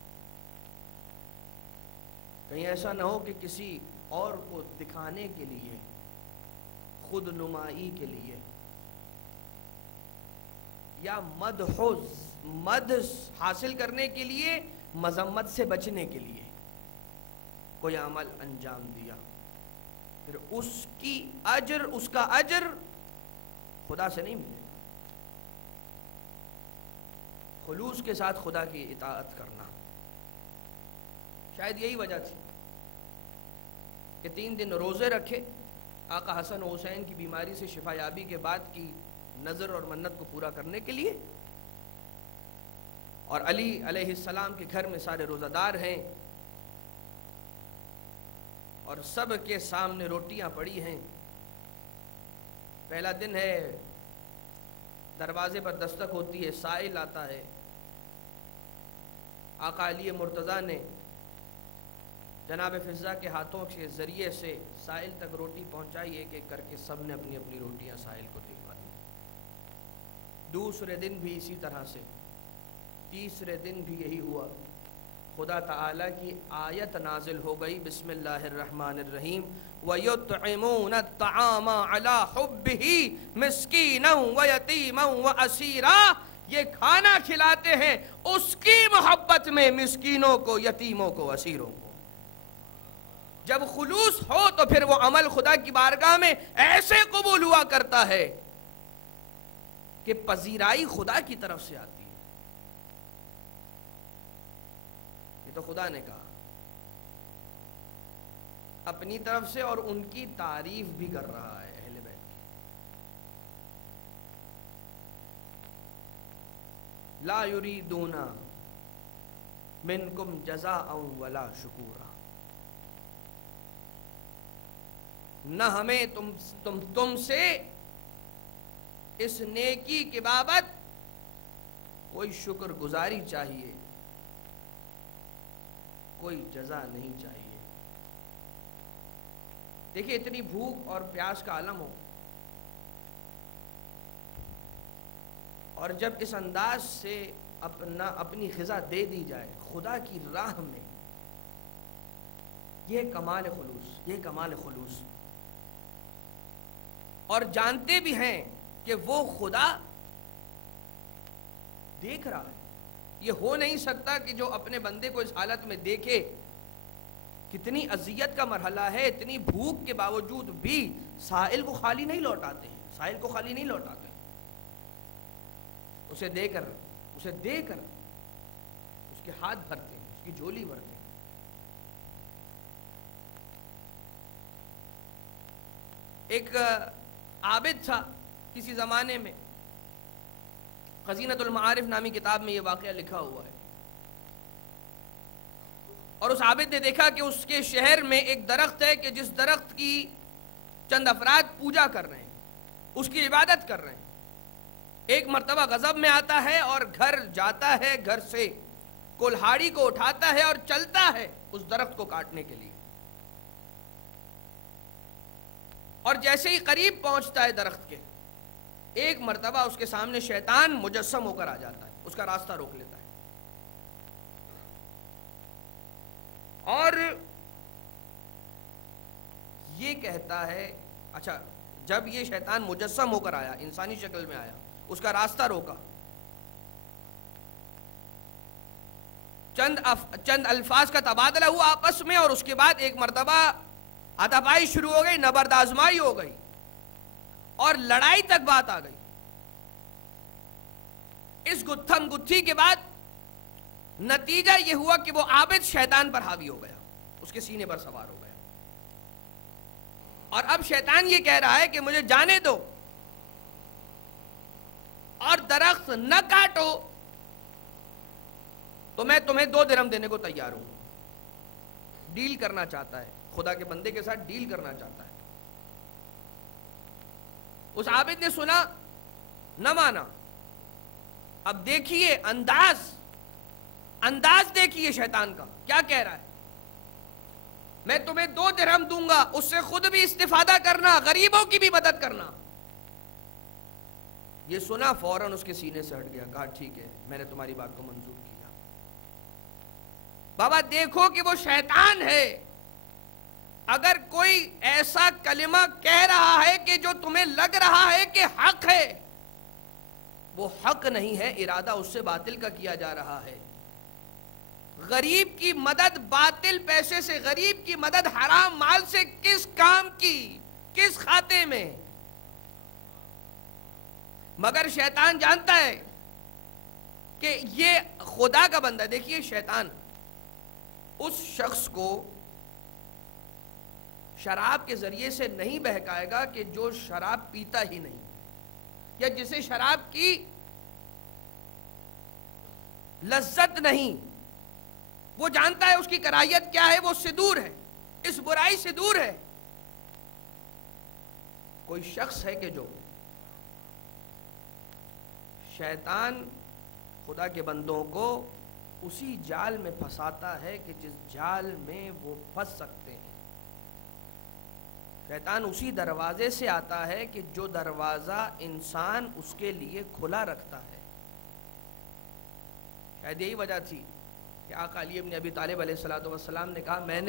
کہیں ایسا نہ ہو کہ کسی اور کو دکھانے کے لیے، خود نمائی کے لیے، یا مدح حاصل کرنے کے لیے، مذمت سے بچنے کے لیے کوئی عمل انجام دیا، پھر اس کا اجر خدا سے نہیں ملے گا۔ خلوص کے ساتھ خدا کی اطاعت کرنا، شاید یہی وجہ تھی کہ 3 دن روزے رکھے، آقا حسن و حسین کی بیماری سے شفا یابی کے بعد کی نظر اور منت کو پورا کرنے کے لیے، اور علی علیہ السلام کے گھر میں سارے روزہ دار ہیں اور سب کے سامنے روٹیاں پڑی ہیں، پہلا دن ہے، دروازے پر دستک ہوتی ہے، سائل آتا ہے، آقا علی مرتضیٰ نے جناب فضہ کے ہاتھوں کے ذریعے سے سائل تک روٹی پہنچائی، ایک ایک کر کے سب نے اپنی اپنی روٹیاں سائل کو دلوا دی۔ دوسرے دن بھی اسی طرح سے، تیسرے دن بھی یہی ہوا، خدا تعالیٰ کی آیت نازل ہو گئی، بسم اللہ الرحمن الرحیم، وَيُطْعِمُونَ الطَّعَامَ عَلَى حُبِّهِ مِسْكِينًا وَيَتِيمًا وَأَسِيرًا، یہ کھانا کھلاتے ہیں اس کی محبت میں، مسکینوں کو، یتیموں کو، اسیروں کو۔ جب خلوص ہو تو پھر وہ عمل خدا کی بارگاہ میں ایسے قبول ہوا کرتا ہے کہ پذیرائی خدا کی طرف سے آتی ہے۔ یہ تو خدا نے کہا اپنی طرف سے، اور ان کی تعریف بھی کر رہا ہے اہل بیت کی۔ لا یریدون منکم جزاء ولا شکورا، نہ ہمیں تم سے اس نیکی کے بابت کوئی شکر گزاری چاہیے، کوئی جزا نہیں چاہیے۔ دیکھیے اتنی بھوک اور پیاس کا عالم ہو، اور جب اس انداز سے اپنی غذا دے دی جائے خدا کی راہ میں، یہ کمال خلوص، یہ کمال خلوص۔ اور جانتے بھی ہیں کہ وہ خدا دیکھ رہا ہے۔ یہ ہو نہیں سکتا کہ جو اپنے بندے کو اس حالت میں دیکھے۔ کتنی اذیت کا مرحلہ ہے، اتنی بھوک کے باوجود بھی سائل کو خالی نہیں لوٹاتے ہیں، سائل کو خالی نہیں لوٹاتے، اسے دے کر اس کے ہاتھ بھرتے ہیں، اس کی جھولی بھرتے ہیں۔ ایک عابد تھا کسی زمانے میں، خزینۃ المعارف نامی کتاب میں یہ واقعہ لکھا ہوا ہے، اور اس عابد نے دیکھا کہ اس کے شہر میں ایک درخت ہے کہ جس درخت کی چند افراد پوجا کر رہے ہیں، اس کی عبادت کر رہے ہیں۔ ایک مرتبہ غضب میں آتا ہے اور گھر جاتا ہے، گھر سے کلہاڑی کو اٹھاتا ہے اور چلتا ہے اس درخت کو کاٹنے کے لیے، اور جیسے ہی قریب پہنچتا ہے درخت کے، ایک مرتبہ اس کے سامنے شیطان مجسم ہو کر آ جاتا ہے، اس کا راستہ روک لیتا ہے، اور یہ کہتا ہے، اچھا جب یہ شیطان مجسم ہو کر آیا، انسانی شکل میں آیا، اس کا راستہ روکا، چند الفاظ کا تبادلہ ہوا آپس میں، اور اس کے بعد ایک مرتبہ ہاتھاپائی شروع ہو گئی، نبرد آزمائی ہو گئی، اور لڑائی تک بات آ گئی۔ اس گتھم گتھی کے بعد نتیجہ یہ ہوا کہ وہ عابد شیطان پر حاوی ہو گیا، اس کے سینے پر سوار ہو گیا، اور اب شیطان یہ کہہ رہا ہے کہ مجھے جانے دو اور درخت نہ کاٹو تو میں تمہیں 2 درہم دینے کو تیار ہوں۔ ڈیل کرنا چاہتا ہے، خدا کے بندے کے ساتھ ڈیل کرنا چاہتا ہے۔ اس عابد نے سنا، نہ مانا۔ اب دیکھیے انداز دیکھیے شیطان کا کیا کہہ رہا ہے، میں تمہیں 2 درہم دوں گا، اس سے خود بھی استفادہ کرنا، غریبوں کی بھی مدد کرنا۔ یہ سنا فوراً اس کے سینے سے ہٹ گیا، کہا ٹھیک ہے، میں نے تمہاری بات کو منظور کیا۔ بابا دیکھو کہ وہ شیطان ہے، اگر کوئی ایسا کلمہ کہہ رہا ہے کہ جو تمہیں لگ رہا ہے کہ حق ہے، وہ حق نہیں ہے، ارادہ اس سے باطل کا کیا جا رہا ہے۔ غریب کی مدد باطل پیسے سے، غریب کی مدد حرام مال سے کس کام کی، کس کھاتے میں؟ مگر شیطان جانتا ہے کہ یہ خدا کا بندہ۔ دیکھیے شیطان اس شخص کو شراب کے ذریعے سے نہیں بہکائے گا کہ جو شراب پیتا ہی نہیں، یا جسے شراب کی لذت نہیں۔ وہ جانتا ہے اس کی کراہیت کیا ہے، وہ اس سے دور ہے، اس برائی سے دور ہے۔ کوئی شخص ہے کہ جو شیطان خدا کے بندوں کو اسی جال میں پھنساتا ہے کہ جس جال میں وہ پھنس سکتے ہیں۔ شیطان اسی دروازے سے آتا ہے کہ جو دروازہ انسان اس کے لیے کھلا رکھتا ہے۔ شاید یہی وجہ تھی کہ آقا علی ابن ابی طالب علیہ السلام نے کہا، میں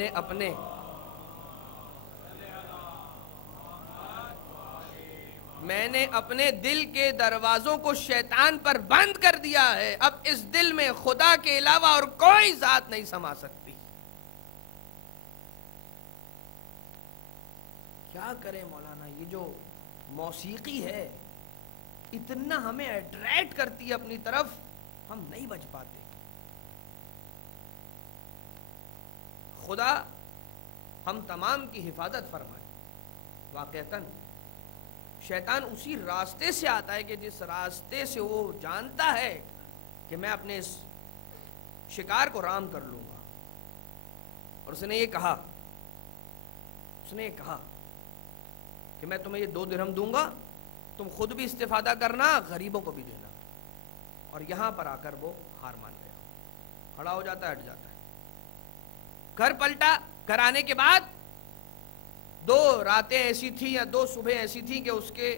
نے اپنے دل کے دروازوں کو شیطان پر بند کر دیا ہے، اب اس دل میں خدا کے علاوہ اور کوئی ذات نہیں سما سکتی۔ کیا کریں مولانا، یہ جو موسیقی ہے اتنا ہمیں اٹریکٹ کرتی ہے اپنی طرف، ہم نہیں بچ پاتے۔ خدا ہم تمام کی حفاظت فرمائے۔ واقعتاً شیطان اسی راستے سے آتا ہے کہ جس راستے سے وہ جانتا ہے کہ میں اپنے اس شکار کو رام کر لوں گا، اور اس نے یہ کہا کہ میں تمہیں یہ 2 درہم دوں گا، تم خود بھی استفادہ کرنا، غریبوں کو بھی دینا۔ اور یہاں پر آ کر وہ ہار مان گیا، کھڑا ہو جاتا ہے، ہٹ جاتا ہے۔ گھر پلٹا، گھر آنے کے بعد 2 راتیں ایسی تھیں یا 2 صبح ایسی تھیں کہ اس کے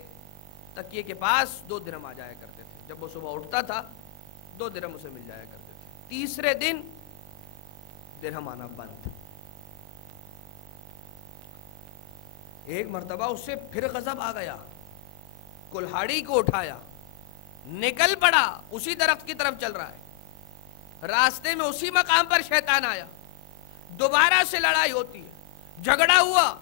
تکیے کے پاس 2 درہم آ جایا کرتے تھے۔ جب وہ صبح اٹھتا تھا 2 درہم اسے مل جایا کرتے تھے۔ تیسرے دن درہم آنا بند۔ ایک مرتبہ اس سے پھر غضب آ گیا، کلہاڑی کو اٹھایا، نکل پڑا، اسی درخت کی طرف چل رہا ہے۔ راستے میں اسی مقام پر شیطان آیا، دوبارہ سے لڑائی ہوتی ہے، جھگڑا ہوا۔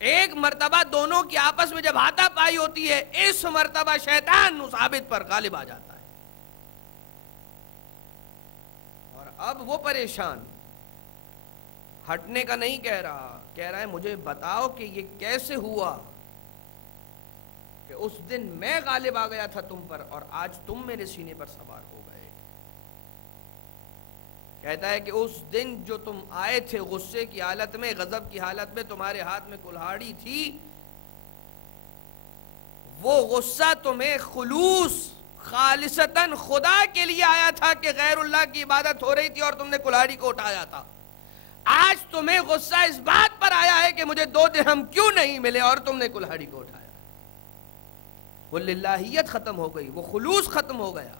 ایک مرتبہ دونوں کی آپس میں جب ہاتھا پائی ہوتی ہے، اس مرتبہ شیطان اس عابد پر غالب آ جاتا ہے، اور اب وہ پریشان، ہٹنے کا نہیں کہہ رہا ہے مجھے بتاؤ کہ یہ کیسے ہوا کہ اس دن میں غالب آ گیا تھا تم پر اور آج تم میرے سینے پر سوار ہو گئے۔ کہتا ہے کہ اس دن جو تم آئے تھے غصے کی حالت میں، غضب کی حالت میں، تمہارے ہاتھ میں کلہاڑی تھی، وہ غصہ تمہیں خلوص خالصتاً خدا کے لیے آیا تھا کہ غیر اللہ کی عبادت ہو رہی تھی اور تم نے کلہاڑی کو اٹھایا تھا۔ آج تمہیں غصہ اس بات پر آیا ہے کہ مجھے 2 درہم کیوں نہیں ملے اور تم نے کلہاڑی کو اٹھایا۔ وہ للہیت ختم ہو گئی، وہ خلوص ختم ہو گیا۔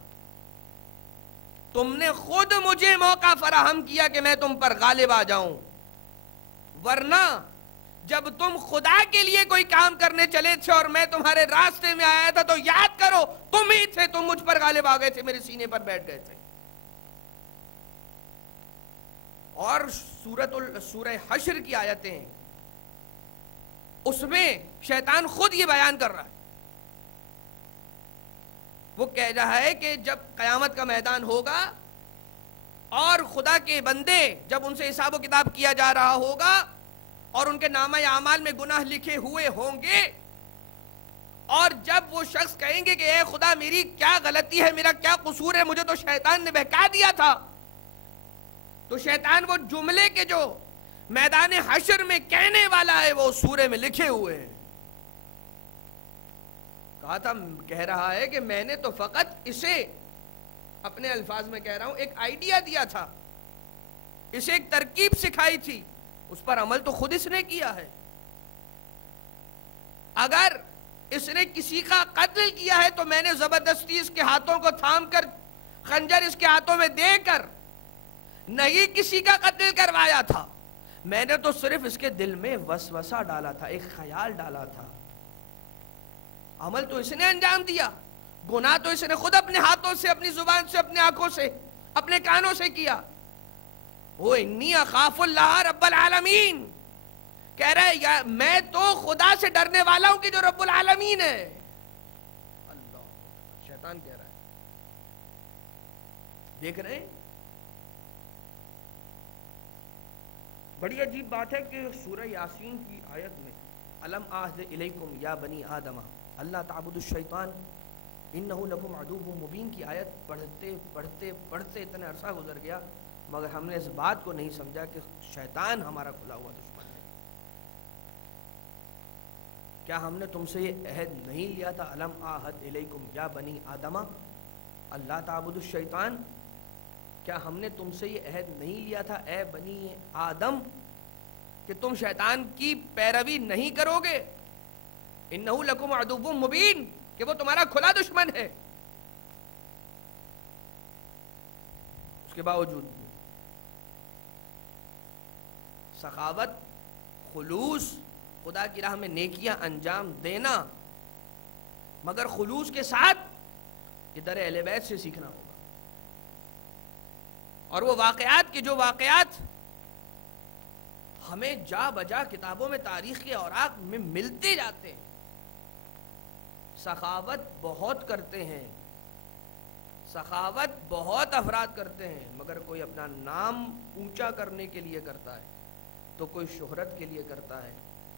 تم نے خود مجھے موقع فراہم کیا کہ میں تم پر غالب آ جاؤں، ورنہ جب تم خدا کے لیے کوئی کام کرنے چلے تھے اور میں تمہارے راستے میں آیا تھا تو یاد کرو تم ہی تھے، تم مجھ پر غالب آ گئے تھے، میرے سینے پر بیٹھ گئے تھے۔ اور سورہ حشر کی آیتیں ہیں، اس میں شیطان خود یہ بیان کر رہا ہے، وہ کہہ رہا ہے کہ جب قیامت کا میدان ہوگا اور خدا کے بندے جب ان سے حساب و کتاب کیا جا رہا ہوگا اور ان کے نامہ اعمال میں گناہ لکھے ہوئے ہوں گے، اور جب وہ شخص کہیں گے کہ اے خدا میری کیا غلطی ہے، میرا کیا قصور ہے، مجھے تو شیطان نے بہکا دیا تھا، تو شیطان وہ جملے کے جو میدان حشر میں کہنے والا ہے وہ سورے میں لکھے ہوئے ہیں۔ کہا تھا، کہہ رہا ہے کہ میں نے تو فقط اسے، اپنے الفاظ میں کہہ رہا ہوں، ایک آئیڈیا دیا تھا، اسے ایک ترکیب سکھائی تھی، اس پر عمل تو خود اس نے کیا ہے۔ اگر اس نے کسی کا قتل کیا ہے تو میں نے زبردستی اس کے ہاتھوں کو تھام کر خنجر اس کے ہاتھوں میں دے کر نہیں کسی کا قتل کروایا تھا، میں نے تو صرف اس کے دل میں وسوسہ ڈالا تھا، ایک خیال ڈالا تھا۔ عمل تو اس نے انجام دیا، گناہ تو اس نے خود اپنے ہاتھوں سے، اپنی زبان سے، اپنے آنکھوں سے، اپنے کانوں سے کیا۔ وہ انی اخاف اللہ رب العالمین کہہ رہے یا میں تو خدا سے ڈرنے والا ہوں کہ جو رب العالمین ہے۔ اللہ، شیطان کہہ رہا ہے، دیکھ رہے ہیں؟ بڑی عجیب بات ہے کہ سورہ یاسین کی آیت میں الم عہد الیکم یا بنی آدم اللہ تعبدوا الشیطان انہ لکم عدو مبین کی آیت پڑھتے پڑھتے پڑھتے اتنا عرصہ گزر گیا مگر ہم نے اس بات کو نہیں سمجھا کہ شیطان ہمارا کھلا ہوا دشمن ہے۔ کیا ہم نے تم سے یہ عہد نہیں لیا تھا الم عہد الیکم یا بنی آدم اللہ تعبدوا الشیطان؟ کیا ہم نے تم سے یہ عہد نہیں لیا تھا اے بنی آدم کہ تم شیطان کی پیروی نہیں کرو گے؟ انہو لکم عدو مبین، کہ وہ تمہارا کھلا دشمن ہے۔ اس کے باوجود سخاوت، خلوص، خدا کی راہ میں نیکیاں انجام دینا، مگر خلوص کے ساتھ یہ در اہل بیت سے سیکھنا ہوگا۔ اور وہ واقعات کے جو واقعات ہمیں جا بجا کتابوں میں تاریخ کے اوراق میں ملتے جاتے ہیں، سخاوت بہت کرتے ہیں، سخاوت بہت افراد کرتے ہیں، مگر کوئی اپنا نام اونچا کرنے کے لیے کرتا ہے، تو کوئی شہرت کے لیے کرتا ہے،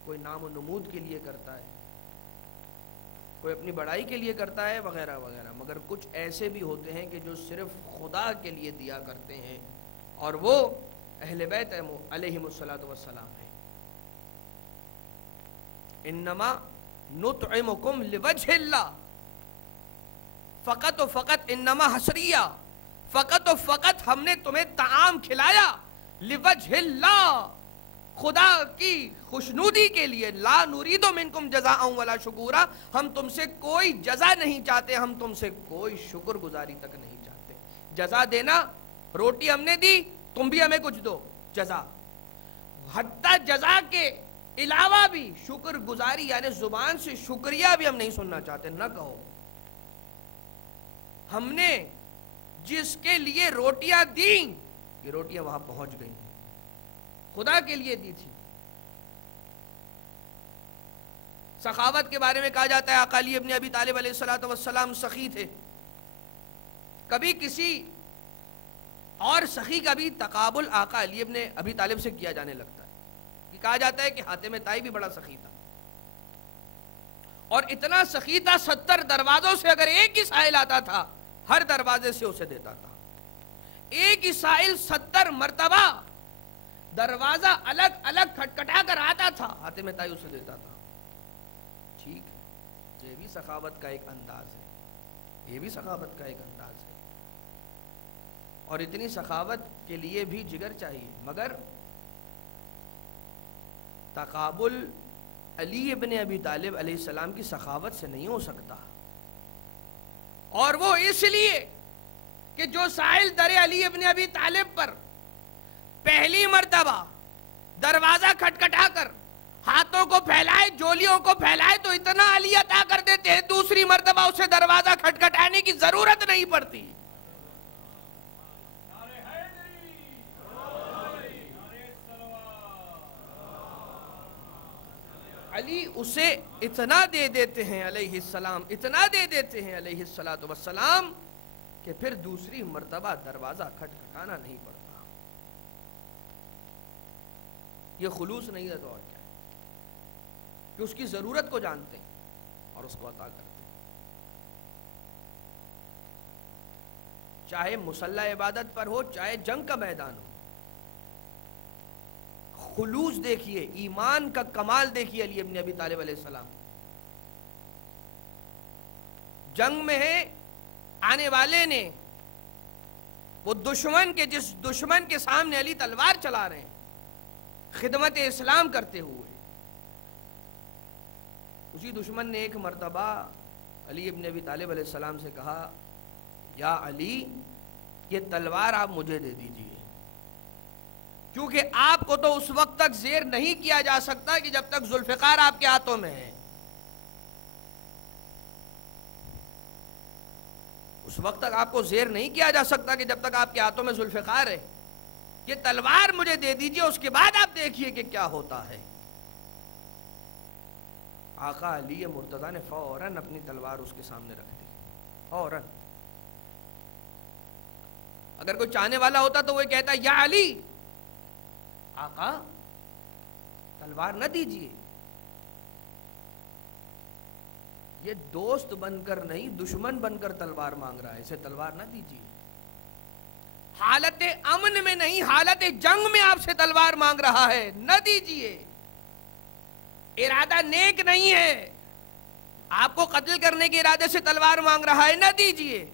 کوئی نام و نمود کے لیے کرتا ہے، کوئی اپنی بڑائی کے لیے کرتا ہے، وغیرہ وغیرہ، مگر کچھ ایسے بھی ہوتے ہیں کہ جو صرف خدا کے لیے دیا کرتے ہیں، اور وہ اہل بیت علیہم الصلاۃ والسلام ہیں۔ انما نطعمکم لوجہ اللہ، فقط و فقط انما حسریہ، فقط و فقط ہم نے تمہیں طعام کھلایا لوجہ اللہ، خدا کی خوشنودی کے لیے، لا نرید منکم جزاء ولا شکورا، ہم تم سے کوئی جزا نہیں چاہتے، ہم تم سے کوئی شکر گزاری تک نہیں چاہتے۔ جزا دینا، روٹی ہم نے دی، تم بھی ہمیں کچھ دو، جزا۔ حتیٰ جزا کے علاوہ بھی شکر گزاری، یعنی زبان سے شکریہ بھی ہم نہیں سننا چاہتے، نہ کہو۔ ہم نے جس کے لیے روٹیاں دیں، یہ روٹیاں وہاں پہنچ گئیں، خدا کے لیے دی تھی۔ سخاوت کے بارے میں کہا جاتا ہے آقا علی ابن ابی طالب علیہ السلام سخی تھے، کبھی کسی اور سخی کا بھی تقابل آقا علی ابن ابی طالب سے کیا جانے لگتا ہے۔ یہ کہا جاتا ہے کہ حاتم طائی بھی بڑا سخی تھا، اور اتنا سخی تھا 70 دروازوں سے اگر ایک ہی سائل آتا تھا ہر دروازے سے اسے دیتا تھا۔ ایک ہی سائل 70 مرتبہ دروازہ الگ الگ کھٹکھٹا کر آتا تھا، حاتم طائی اسے دیتا تھا۔ ٹھیک ہے، یہ بھی سخاوت کا ایک انداز ہے، یہ بھی سخاوت کا ایک انداز ہے، اور اتنی سخاوت کے لیے بھی جگر چاہیے، مگر تقابل علی ابن ابی طالب علیہ السلام کی سخاوت سے نہیں ہو سکتا، اور وہ اس لیے کہ جو سائل در علی ابن ابی طالب پر پہلی مرتبہ دروازہ کھٹکھٹا کر ہاتھوں کو پھیلائے، جولیوں کو پھیلائے تو اتنا علی عطا کر دیتے ہیں، دوسری مرتبہ اسے دروازہ کھٹکھٹانے کی ضرورت نہیں پڑتی۔ علی اسے اتنا دے دیتے ہیں علیہ السلام، اتنا دے دیتے ہیں علیہ السلام کہ پھر دوسری مرتبہ دروازہ کھٹکھٹانا نہیں پڑتا۔ یہ خلوص نہیں ہے تو اور کیا ہے، کہ اس کی ضرورت کو جانتے ہیں اور اس کو عطا کرتے ہیں۔ چاہے مسلح عبادت پر ہو، چاہے جنگ کا میدان ہو، خلوص دیکھیے، ایمان کا کمال دیکھیے علی ابن ابی طالب علیہ السلام۔ جنگ میں ہے، آنے والے نے وہ دشمن کے، جس دشمن کے سامنے علی تلوار چلا رہے ہیں خدمت اسلام کرتے ہوئے، اسی دشمن نے ایک مرتبہ علی ابن ابی طالب علیہ السلام سے کہا، یا علی یہ تلوار آپ مجھے دے دیجئے، کیونکہ آپ کو تو اس وقت تک زیر نہیں کیا جا سکتا کہ جب تک ذوالفقار آپ کے ہاتھوں میں ہے، اس وقت تک آپ کو زیر نہیں کیا جا سکتا کہ جب تک آپ کے ہاتھوں میں ذوالفقار ہے، یہ تلوار مجھے دے دیجئے، اس کے بعد آپ دیکھیے کہ کیا ہوتا ہے۔ آقا علی مرتضیٰ نے فوراً اپنی تلوار اس کے سامنے رکھ دی، فوراً۔ اگر کوئی چاہنے والا ہوتا تو وہ کہتا، یا علی، آقا تلوار نہ دیجئے، یہ دوست بن کر نہیں دشمن بن کر تلوار مانگ رہا ہے، اسے تلوار نہ دیجئے۔ حالت امن میں نہیں، حالت جنگ میں آپ سے تلوار مانگ رہا ہے، نہ دیجئے۔ ارادہ نیک نہیں ہے، آپ کو قتل کرنے کے ارادے سے تلوار مانگ رہا ہے، نہ دیجئے۔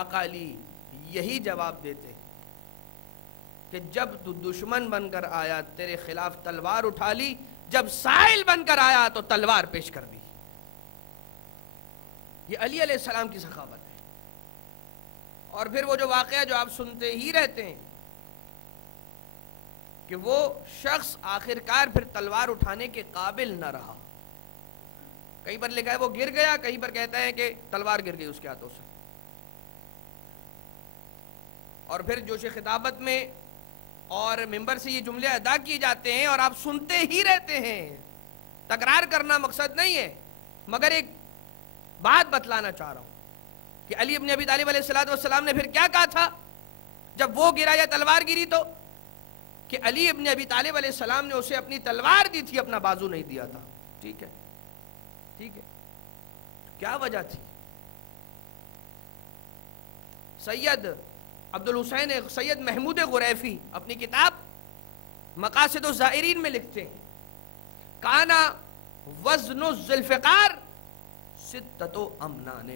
آقا علی یہی جواب دیتے کہ جب تو دشمن بن کر آیا تیرے خلاف تلوار اٹھا لی، جب سائل بن کر آیا تو تلوار پیش کر دی۔ یہ علی علیہ السلام کی سخاوت ہے۔ اور پھر وہ جو واقعہ جو آپ سنتے ہی رہتے ہیں کہ وہ شخص آخرکار پھر تلوار اٹھانے کے قابل نہ رہا، کہیں پر لکھا ہے وہ گر گیا، کہیں پر کہتا ہے کہ تلوار گر گئی اس کے ہاتھوں سے۔ اور پھر جوش خطابت میں اور ممبر سے یہ جملے ادا کیے جاتے ہیں اور آپ سنتے ہی رہتے ہیں، تکرار کرنا مقصد نہیں ہے، مگر ایک بات بتلانا چاہ رہا ہوں کہ علی ابن ابی طالب علیہ السلام نے پھر کیا کہا تھا جب وہ گرا یا تلوار گری، تو کہ علی ابن ابی طالب علیہ السلام نے اسے اپنی تلوار دی تھی، اپنا بازو نہیں دیا تھا۔ ٹھیک ہے، ٹھیک ہے، کیا وجہ تھی؟ سید عبدالحسین سید محمود غریفی اپنی کتاب مقاصد الزائرین میں لکھتے ہیں، کانا وزن الذوالفقار ستۃ امنان،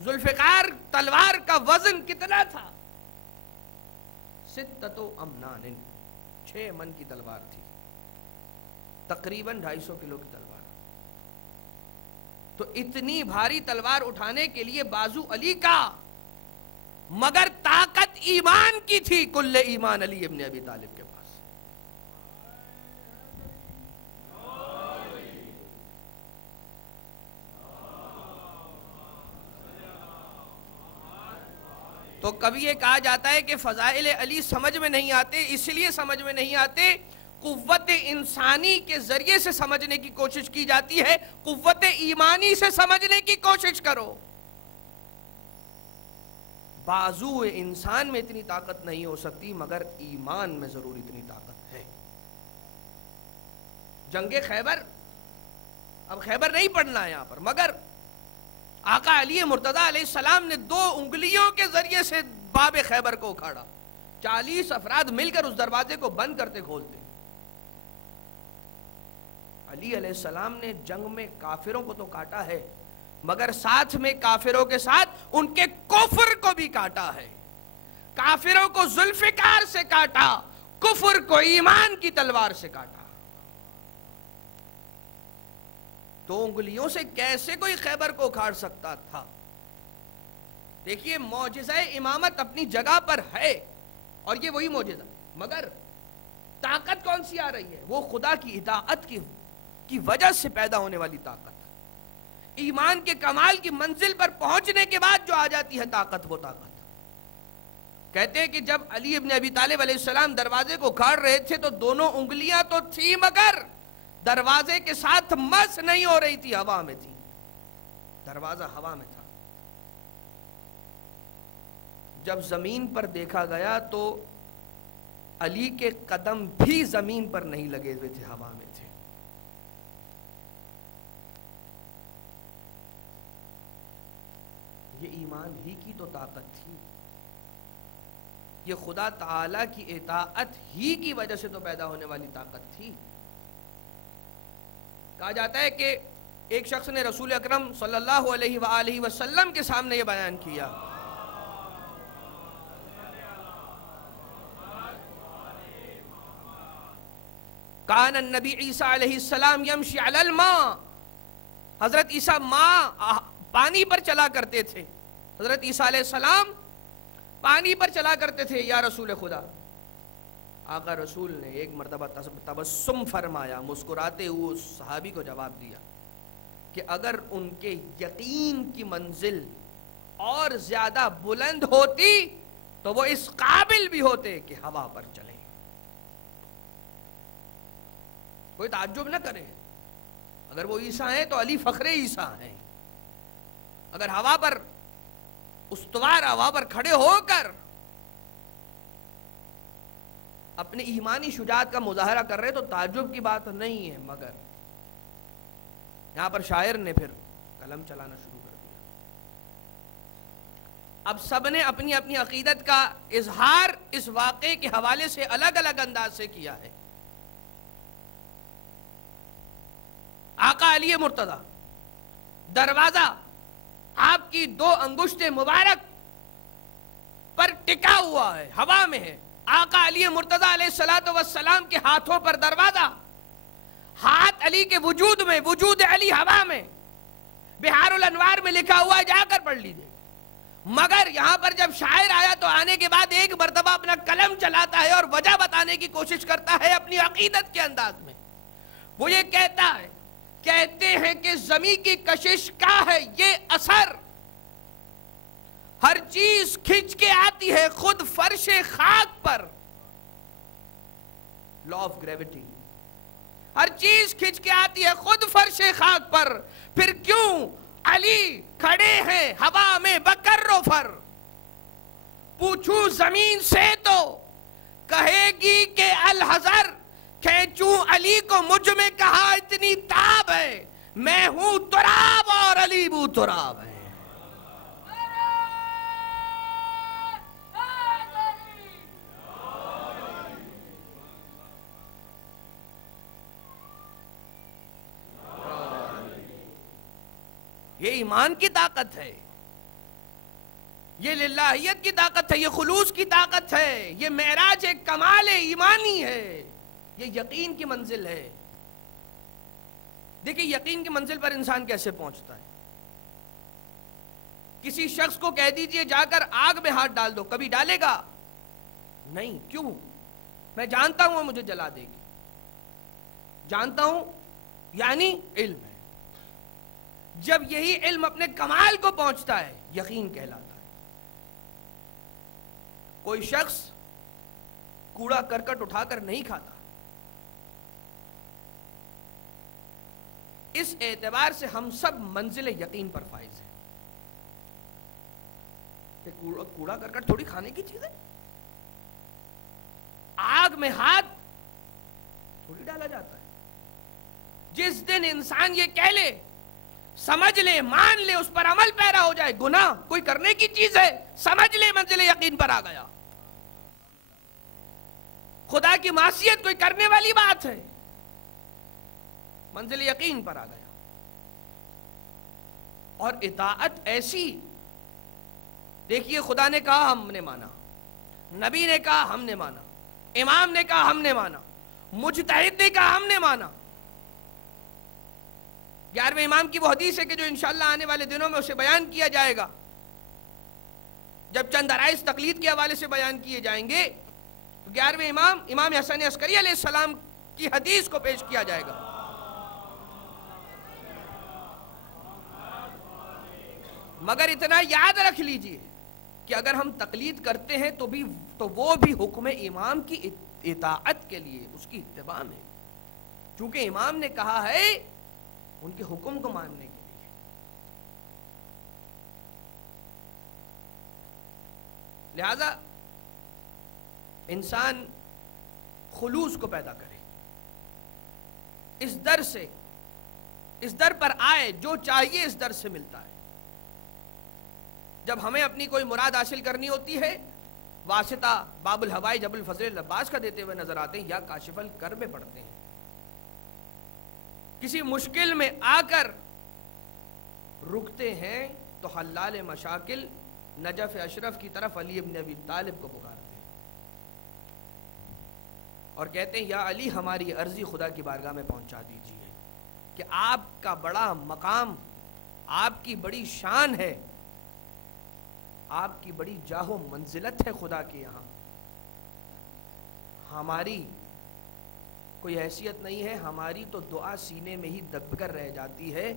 ذوالفقار تلوار کا وزن کتنا تھا؟ ستۃ امنان، 6 من کی تلوار تھی، تقریباً 250 کلو کی تلوار۔ تو اتنی بھاری تلوار اٹھانے کے لیے بازو علی کا، مگر طاقت ایمان کی تھی، کل ایمان علی ابن ابی طالب کے پاس۔ تو کبھی یہ کہا جاتا ہے کہ فضائل علی سمجھ میں نہیں آتے، اس لیے سمجھ میں نہیں آتے قوت انسانی کے ذریعے سے سمجھنے کی کوشش کی جاتی ہے، قوت ایمانی سے سمجھنے کی کوشش کرو۔ بازو انسان میں اتنی طاقت نہیں ہو سکتی، مگر ایمان میں ضرور اتنی طاقت ہے۔ جنگ خیبر، اب خیبر نہیں پڑھنا ہے یہاں پر، مگر آقا علی مرتضیٰ علیہ السلام نے 2 انگلیوں کے ذریعے سے باب خیبر کو اکھاڑا، 40 افراد مل کر اس دروازے کو بند کرتے کھولتے۔ علی علیہ السلام نے جنگ میں کافروں کو تو کاٹا ہے، مگر ساتھ میں کافروں کے ساتھ ان کے کفر کو بھی کاٹا ہے۔ کافروں کو ذوالفقار سے کاٹا، کفر کو ایمان کی تلوار سے کاٹا۔ 2 انگلیوں سے کیسے کوئی خیبر کو اکھاڑ سکتا تھا؟ دیکھیے معجزہ امامت اپنی جگہ پر ہے، اور یہ وہی معجزہ، مگر طاقت کون سی آ رہی ہے؟ وہ خدا کی اطاعت کی وجہ سے پیدا ہونے والی طاقت، ایمان کے کمال کی منزل پر پہنچنے کے بعد جو آ جاتی ہے طاقت، وہ طاقت۔ کہتے ہیں کہ جب علی ابن ابی طالب علیہ السلام دروازے کو اکھاڑ رہے تھے تو 2 انگلیاں تو تھی، مگر دروازے کے ساتھ مس نہیں ہو رہی تھی، ہوا میں تھی، دروازہ ہوا میں تھا۔ جب زمین پر دیکھا گیا تو علی کے قدم بھی زمین پر نہیں لگے ہوئے تھے، ہوا میں تھے۔ یہ ایمان ہی کی تو طاقت تھی، یہ خدا تعالی کی اطاعت ہی کی وجہ سے تو پیدا ہونے والی طاقت تھی۔ کہا جاتا ہے کہ ایک شخص نے رسول اکرم صلی اللہ علیہ وآلہ وسلم کے سامنے یہ بیان کیا، کان النبی عیسیٰ علیہ السلام یمشی علی الماء، حضرت عیسیٰ پانی پر چلا کرتے تھے، حضرت عیسیٰ علیہ السلام پانی پر چلا کرتے تھے یا رسول خدا۔ آقا رسول نے ایک مرتبہ تبسم فرمایا، مسکراتے ہوئے اس صحابی کو جواب دیا کہ اگر ان کے یقین کی منزل اور زیادہ بلند ہوتی تو وہ اس قابل بھی ہوتے کہ ہوا پر چلیں۔ کوئی تعجب نہ کرے، اگر وہ عیسیٰ ہیں تو علی فخر عیسیٰ ہیں، اگر ہوا پر استوار ہوا پر کھڑے ہو کر اپنے ایمانی شجاعت کا مظاہرہ کر رہے تو تعجب کی بات نہیں ہے، مگر یہاں پر شاعر نے پھر قلم چلانا شروع کر دیا۔ اب سب نے اپنی اپنی عقیدت کا اظہار اس واقعے کے حوالے سے الگ الگ انداز سے کیا ہے۔ آقا علی مرتضیٰ، دروازہ آپ کی 2 انگشتیں مبارک پر ٹکا ہوا ہے، ہوا میں ہے۔ آقا علی مرتضیٰ علیہ السلام کے ہاتھوں پر دروازہ، ہاتھ علی کے وجود میں، وجود علی ہوا میں۔ بہار الانوار میں لکھا ہوا ہے، جا کر پڑھ لیجئے۔ مگر یہاں پر جب شاعر آیا تو آنے کے بعد ایک مرتبہ اپنا قلم چلاتا ہے اور وجہ بتانے کی کوشش کرتا ہے اپنی عقیدت کے انداز میں۔ وہ یہ کہتا ہے، کہتے ہیں کہ زمین کی کشش کا ہے یہ اثر، ہر چیز کھنچ کے آتی ہے خود فرش خاک پر، لا آف گریویٹی، ہر چیز کھنچ کے آتی ہے خود فرش خاک پر، پھر کیوں علی کھڑے ہیں ہوا میں بکر و فر، پوچھوں زمین سے تو کہے گی کہ الحذر، کھینچوں علی کو مجھ میں کہا اتنی تاب ہے، میں ہوں تراب اور علی بو تراب ہے۔ یہ ایمان کی طاقت ہے، یہ للہیت کی طاقت ہے، یہ خلوص کی طاقت ہے، یہ معراج ایک کمال ایمانی ہے، یہ یقین کی منزل ہے۔ دیکھیں یقین کی منزل پر انسان کیسے پہنچتا ہے؟ کسی شخص کو کہہ دیجئے جا کر آگ میں ہاتھ ڈال دو، کبھی ڈالے گا؟ نہیں۔ کیوں؟ میں جانتا ہوں وہ مجھے جلا دے گی، جانتا ہوں، یعنی علم ہے۔ جب یہی علم اپنے کمال کو پہنچتا ہے یقین کہلاتا ہے۔ کوئی شخص کوڑا کرکٹ اٹھا کر نہیں کھاتا، اس اعتبار سے ہم سب منزل یقین پر فائز ہیں کہ کوڑا کرکٹ تھوڑی کھانے کی چیز ہے، آگ میں ہاتھ تھوڑی ڈالا جاتا ہے۔ جس دن انسان یہ کہہ لے، سمجھ لے، مان لے، اس پر عمل پیرا ہو جائے، گناہ کوئی کرنے کی چیز ہے، سمجھ لے منزل یقین پر آ گیا۔ خدا کی معصیت کوئی کرنے والی بات ہے، منزل یقین پر آ گیا۔ اور اطاعت ایسی، دیکھیے خدا نے کہا ہم نے مانا، نبی نے کہا ہم نے مانا، امام نے کہا ہم نے مانا، مجتہد نے کہا ہم نے مانا۔ 11ویں امام کی وہ حدیث ہے کہ جو انشاءاللہ آنے والے دنوں میں اسے بیان کیا جائے گا، جب چند عرائض تقلید کے حوالے سے بیان کیے جائیں گے تو 11ویں امام حسن عسکری علیہ السلام کی حدیث کو پیش کیا جائے گا۔ مگر اتنا یاد رکھ لیجئے کہ اگر ہم تقلید کرتے ہیں تو وہ بھی حکم امام کی اطاعت کے لیے، اس کی اتباع میں، چونکہ امام نے کہا ہے ان کے حکم کو ماننے کے لیے۔ لہذا انسان خلوص کو پیدا کرے، اس در پر آئے، جو چاہیے اس در سے ملتا ہے۔ جب ہمیں اپنی کوئی مراد حاصل کرنی ہوتی ہے، واسطہ باب الہوائی جب الفضل العباس کا دیتے ہوئے نظر آتے ہیں یا کاشف الکرب پڑھتے ہیں۔ کسی مشکل میں آ کر رکتے ہیں تو حلال مشاکل نجف اشرف کی طرف علی ابن ابی طالب کو پکارتے ہیں اور کہتے ہیں یا علی ہماری عرضی خدا کی بارگاہ میں پہنچا دیجیے کہ آپ کا بڑا مقام، آپ کی بڑی شان ہے، آپ کی بڑی جاہ و منزلت ہے خدا کے یہاں، ہماری کوئی حیثیت نہیں ہے، ہماری تو دعا سینے میں ہی دب کر رہ جاتی ہے،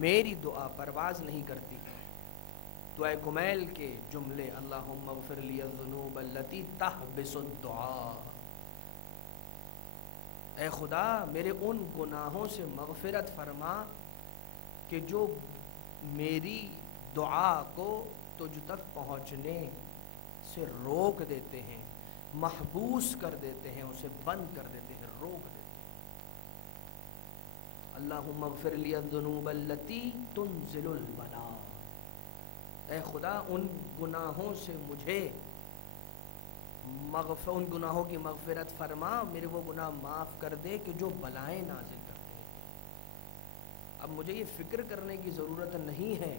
میری دعا پرواز نہیں کرتی۔ دعائے کمیل کے جملے اللہم اغفر لی الذنوب التی تحبس الدعا، اے خدا میرے ان گناہوں سے مغفرت فرما کہ جو میری دعا کو تجھ تک پہنچنے سے روک دیتے ہیں، محبوس کر دیتے ہیں، اسے بند کر دیتے ہیں، روک دیتے ہیں۔ اللہم اغفر لی الذنوب التی تنزل البلاء، اے خدا ان گناہوں سے مجھے ان گناہوں کی مغفرت فرما، میرے وہ گناہ معاف کر دے کہ جو بلائیں نازل کرتے ہیں۔ اب مجھے یہ فکر کرنے کی ضرورت نہیں ہے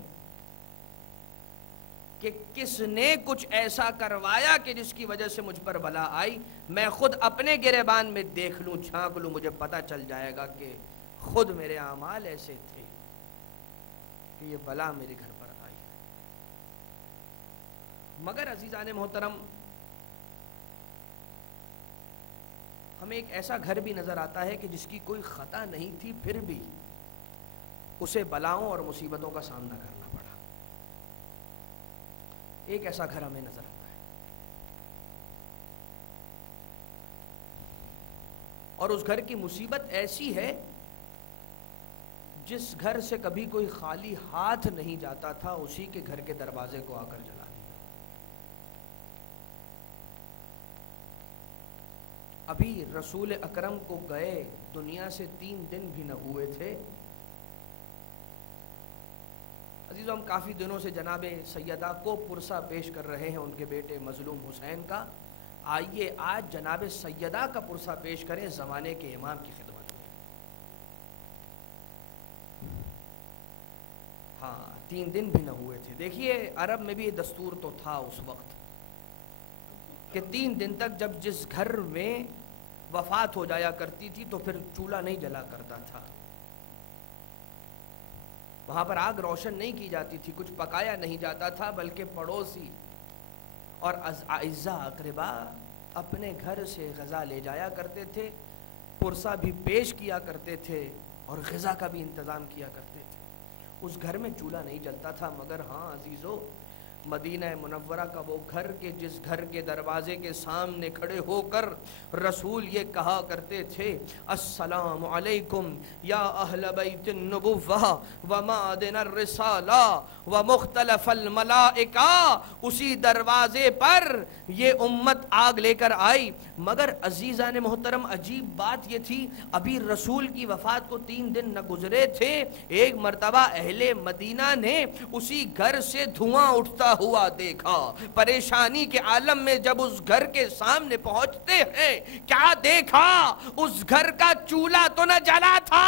کہ کس نے کچھ ایسا کروایا کہ جس کی وجہ سے مجھ پر بلا آئی، میں خود اپنے گریبان میں دیکھ لوں، جھانک لوں، مجھے پتہ چل جائے گا کہ خود میرے اعمال ایسے تھے کہ یہ بلا میرے گھر پر آئی۔ مگر عزیزان محترم، ہمیں ایک ایسا گھر بھی نظر آتا ہے کہ جس کی کوئی خطا نہیں تھی، پھر بھی اسے بلاؤں اور مصیبتوں کا سامنا کرنا پڑا۔ ایک ایسا گھر ہمیں نظر آتا ہے، اور اس گھر کی مصیبت ایسی ہے جس گھر سے کبھی کوئی خالی ہاتھ نہیں جاتا تھا، اسی کے گھر کے دروازے کو آ کر جلا دیا۔ ابھی رسول اکرم کو گئے دنیا سے 3 دن بھی نہ ہوئے تھے۔ عزیزو، ہم کافی دنوں سے جناب سیدہ کو پرسہ پیش کر رہے ہیں ان کے بیٹے مظلوم حسین کا، آئیے آج جناب سیدہ کا پرسہ پیش کریں زمانے کے امام کی خدمت میں۔ ہاں 3 دن بھی نہ ہوئے تھے. دیکھیے عرب میں بھی یہ دستور تو تھا اس وقت کہ 3 دن تک جب جس گھر میں وفات ہو جایا کرتی تھی تو پھر چولہا نہیں جلا کرتا تھا, وہاں پر آگ روشن نہیں کی جاتی تھی, کچھ پکایا نہیں جاتا تھا, بلکہ پڑوسی اور اعزاء اقربا اپنے گھر سے غذا لے جایا کرتے تھے, پرسہ بھی پیش کیا کرتے تھے اور غذا کا بھی انتظام کیا کرتے تھے. اس گھر میں چولہا نہیں جلتا تھا, مگر ہاں عزیزو مدینہ منورہ کا وہ گھر کہ جس گھر کے دروازے کے سامنے کھڑے ہو کر رسول یہ کہا کرتے تھے السلام علیکم یا اہل بیت النبوہ ومعدن الرسالہ ومختلف الملائکہ, اسی دروازے پر یہ امت آگ لے کر آئی. مگر عزیزان محترم عجیب بات یہ تھی, ابھی رسول کی وفات کو 3 دن نہ گزرے تھے, ایک مرتبہ اہل مدینہ نے اسی گھر سے دھواں اٹھتا ہوا دیکھا. پریشانی کے عالم میں جب اس گھر کے سامنے پہنچتے ہیں, کیا دیکھا؟ اس گھر کا چولہا تو نہ جلا تھا,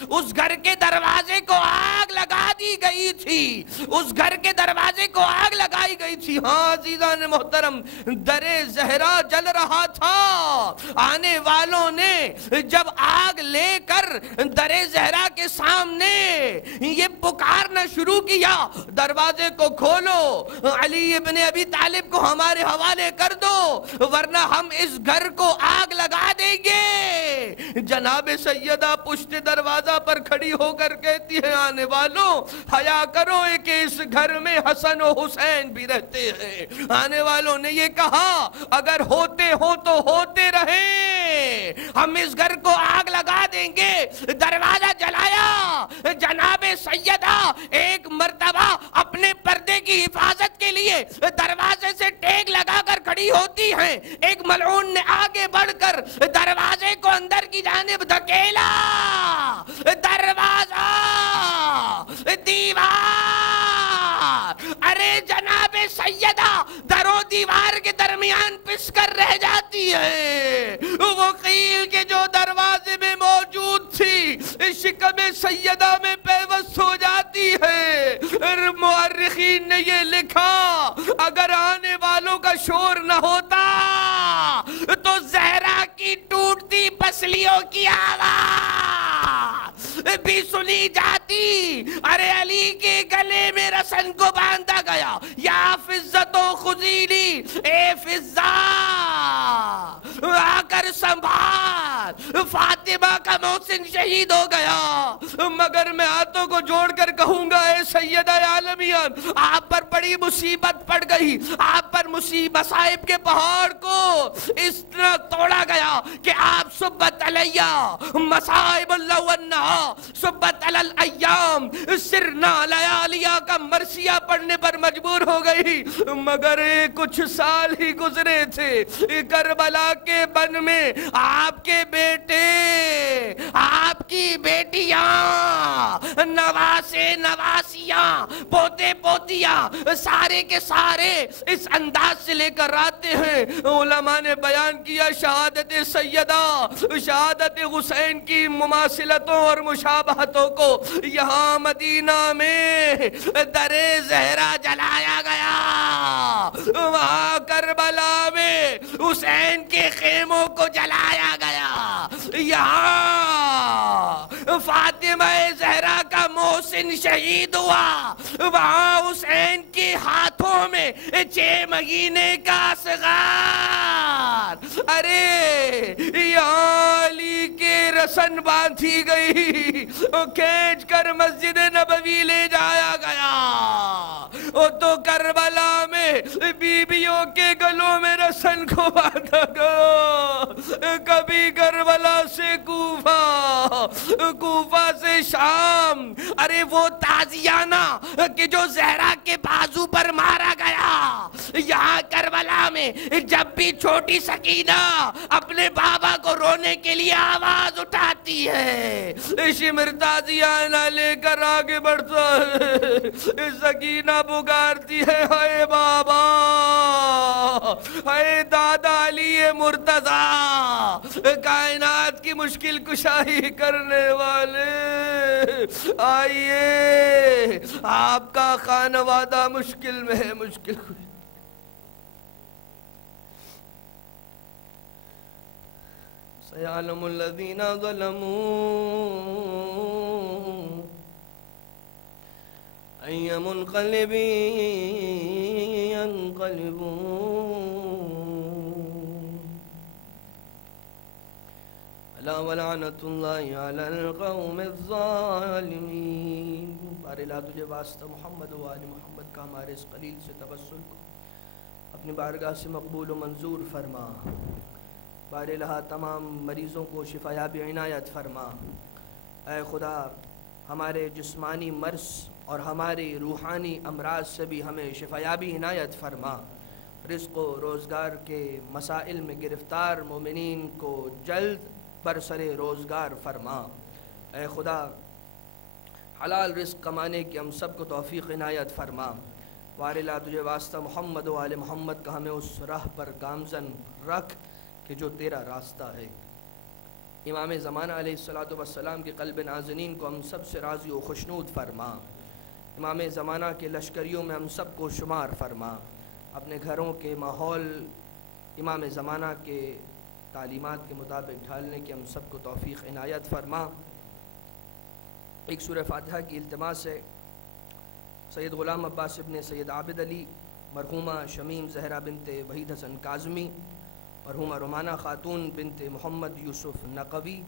اس گھر کے دروازے کو آگ لگا دی گئی تھی, اس گھر کے دروازے کو آگ لگائی گئی تھی. ہاں عزیزان محترم در زہرا جل رہا تھا. آنے والوں نے جب آگ لے کر در زہرا کے سامنے یہ پکارنا شروع کیا, دروازے کو کھولو, علی ابن ابی طالب کو ہمارے حوالے کر دو ورنہ ہم اس گھر کو آگ لگا دیں گے. جناب سیدہ پشت دروازہ پر کھڑی ہو کر کہتی ہے آنے والوں حیا کرو کہ اس گھر میں حسن و حسین بھی رہتے ہیں. آنے والوں نے یہ کہا اگر ہوتے ہو تو ہوتے رہیں, ہم اس گھر کو آگ لگا دیں گے. دروازہ جلایا, جناب سیدہ ایک مرتبہ اپنے پردے کی حفاظت کے لیے دروازے سے ٹیک لگا کر کھڑی ہوتی ہیں. ایک ملعون نے آگے بڑھ کر دروازے کو اندر کی جانب دھکیلا, دروازہ دیوار, ارے جناب سیدہ در و دیوار کے درمیان پس کر رہ جاتی ہے. وہ قیل کے جو دروازے میں موجود تھی شکم سیدہ میں پیوست ہو جاتی ہے. مورخین نے یہ لکھا اگر آنے والوں کا شور نہ ہوتا تو زہرا کی ٹوٹتی پسلیوں کی آواز بھی سنی جاتی. ارے علی کے گلے میں رسن کو باندھا گیا, یا فضت و خزیلی, اے فضہ آ کر سنبھال, فاطمہ کا محسن شہید ہو گیا. مگر میں ہاتھوں کو جوڑ کر کہوں گا اے سیدہ عالمیان, آپ پر بڑی مصیبت پڑ گئی, آپ پر مصائب کے پہاڑ کو اس طرح توڑا گیا کہ آپ صبت علیہ مصائب اللہ والنہا صبت علی الایام سرنا لیالیا کا مرثیہ پڑھنے پر مجبور ہو گئی. مگر کچھ سال ہی گزرے تھے, کربلا کے بن میں آپ کے بیٹے, آپ کی بیٹیاں, نواسے نواسیاں, پوتے پوتیاں, سارے کے سارے اس انداز سے لے کر آتے ہیں. علماء نے بیان کیا شہادت سیدہ, شہادت حسین کی مماثلتوں اور مشابہتوں کو. یہاں مدینہ میں در زہرا جلایا گیا, وہاں کربلا میں حسین کے خیموں کو جلایا گیا, یہاں فاطمہ زہرا کا محسن شہید ہوا, وہاں حسین کے ہاتھوں میں 6 مہینے کا اصغار. ارے یہاں علی کے رسن باندھی گئی, کھینچ کر مسجد نبوی لے جایا گیا. تو کربلا میں بیبیوں کے گلوں میں رسن کو باندھا گیا. کبھی کربلا سے کوفہ, کوفہ سے شام. ارے وہ تازیانہ کہ جو زہرا کے بازو پر مارا گیا, یہاں کربلا میں جب بھی چھوٹی سکینہ اپنے بابا کو رونے کے لیے آواز اٹھاتی ہے, شمر تازیانہ لے کر آگے بڑھتا ہے, سکینہ پکارتی ہے اے بابا, اے دادا علی مرتضیٰ, کائنات کی مشکل کشائی کرنے والے آئیے، آپ کا خانوادہ مشکل میں ہے، مشکل کشائی. سَيَعْلَمُ الَّذِينَ ظَلَمُوا أَيَّ مُنْقَلِبٍ يَنْقَلِبُونَ أَلَا وَلَعْنَةُ اللَّهِ عَلَى الْقَوْمِ الظَّالِمِينَ. بار الہ تجھے واسطہ محمد و آل محمد کا ہمارے اس قلیل سے توسل کو اپنی بارگاہ سے مقبول و منظور فرما. بار الہ تمام مریضوں کو شفا یابی عنایت فرما. اے خدا ہمارے جسمانی مرض اور ہماری روحانی امراض سے بھی ہمیں شفا یابی عنایت فرما. رزق و روزگار کے مسائل میں گرفتار مومنین کو جلد برسر روزگار فرما. اے خدا حلال رزق کمانے کی ہم سب کو توفیق عنایت فرما. بار الہ تجھے واسطہ محمد و آل محمد کا ہمیں اس راہ پر گامزن رکھ کہ جو تیرا راستہ ہے. امام زمانہ علیہ السلام کے قلب نازنین کو ہم سب سے راضی و خوشنود فرما. امام زمانہ کے لشکریوں میں ہم سب کو شمار فرما. اپنے گھروں کے ماحول امام زمانہ کے تعلیمات کے مطابق ڈھالنے کی ہم سب کو توفیق عنایت فرما. ایک سورہ فاتحہ کی التماس ہے. سید غلام عباس ابن سید عابد علی، مرحومہ شمیم زہرا بنت وحید حسن کاظمی، مرحومہ رومانہ خاتون بنت محمد یوسف نقوی.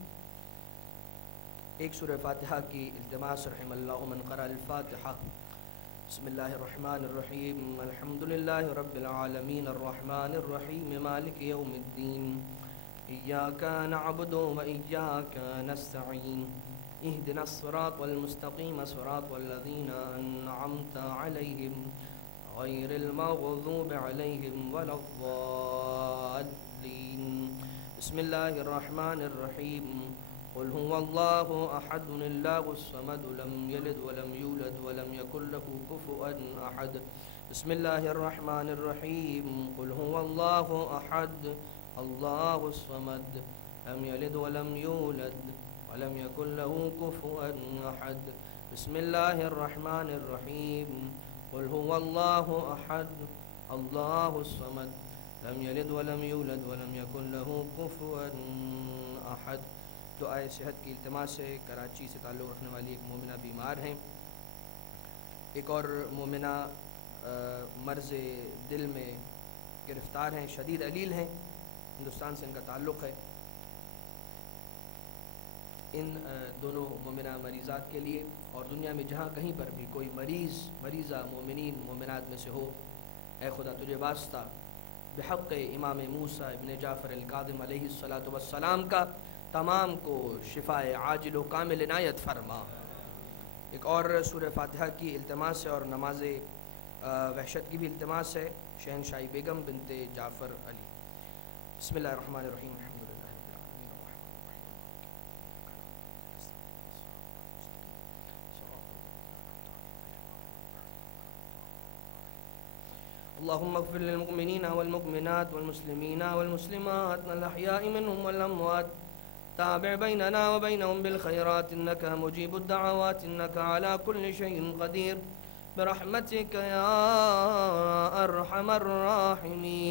ایک سورہ فاتحہ کی التماس. رحم اللہ من قرأ الفاتحہ. بسم اللہ الرحمن الرحیم. الحمدللہ رب العالمین الرحمن الرحیم مالک یوم الدین. ایاک نعبد و ایاک نستعین. اہدنا الصراط المستقیم صراط الذین انعمت علیہم غیر المغضوب علیہم ولا الضالین. بسم اللہ الرحمن الرحیم. قل هو اللہ احد اللہ الصمد لم یلد ولم یولد ولم یکن له کفوا احد. بسم اللہ الرحمن الرحیم. قل هو اللہ احد اللہ الصمد لم یلد ولم یولد ولم یکن له کفوا احد. بسم اللہ الرحمن الرحیم. قل هو اللہ احد اللہ الصمد لم یلد ولم یولد ولم یکن له کفوا احد. دعائے صحت کی التماس ہے. کراچی سے تعلق رکھنے والی ایک مومنہ بیمار ہیں. ایک اور مومنہ مرض دل میں گرفتار ہیں، شدید علیل ہیں، ہندوستان سے ان کا تعلق ہے. ان دونوں مومنہ مریضات کے لیے اور دنیا میں جہاں کہیں پر بھی کوئی مریضہ مومنین مومنات میں سے ہو، اے خدا تجھے واسطہ بحق امام موسیٰ ابن جعفر الکاظم علیہ السلام کا تمام کو شفاء عاجل و کامل عنایت فرما. ایک اور سورہ فاتحہ کی التماس ہے اور نماز وحشت کی بھی التماس ہے. شہنشاہی بیگم بنت جعفر علی. بسم اللہ الرحمن الرحیم. اللهم اغفر للمؤمنين والمؤمنات والمسلمين والمسلمات الأحياء منهم والأموات. تابع بيننا وبينهم بالخيرات إنك مجيب الدعوات إنك على كل شيء قدير برحمتك يا أرحم الراحمين.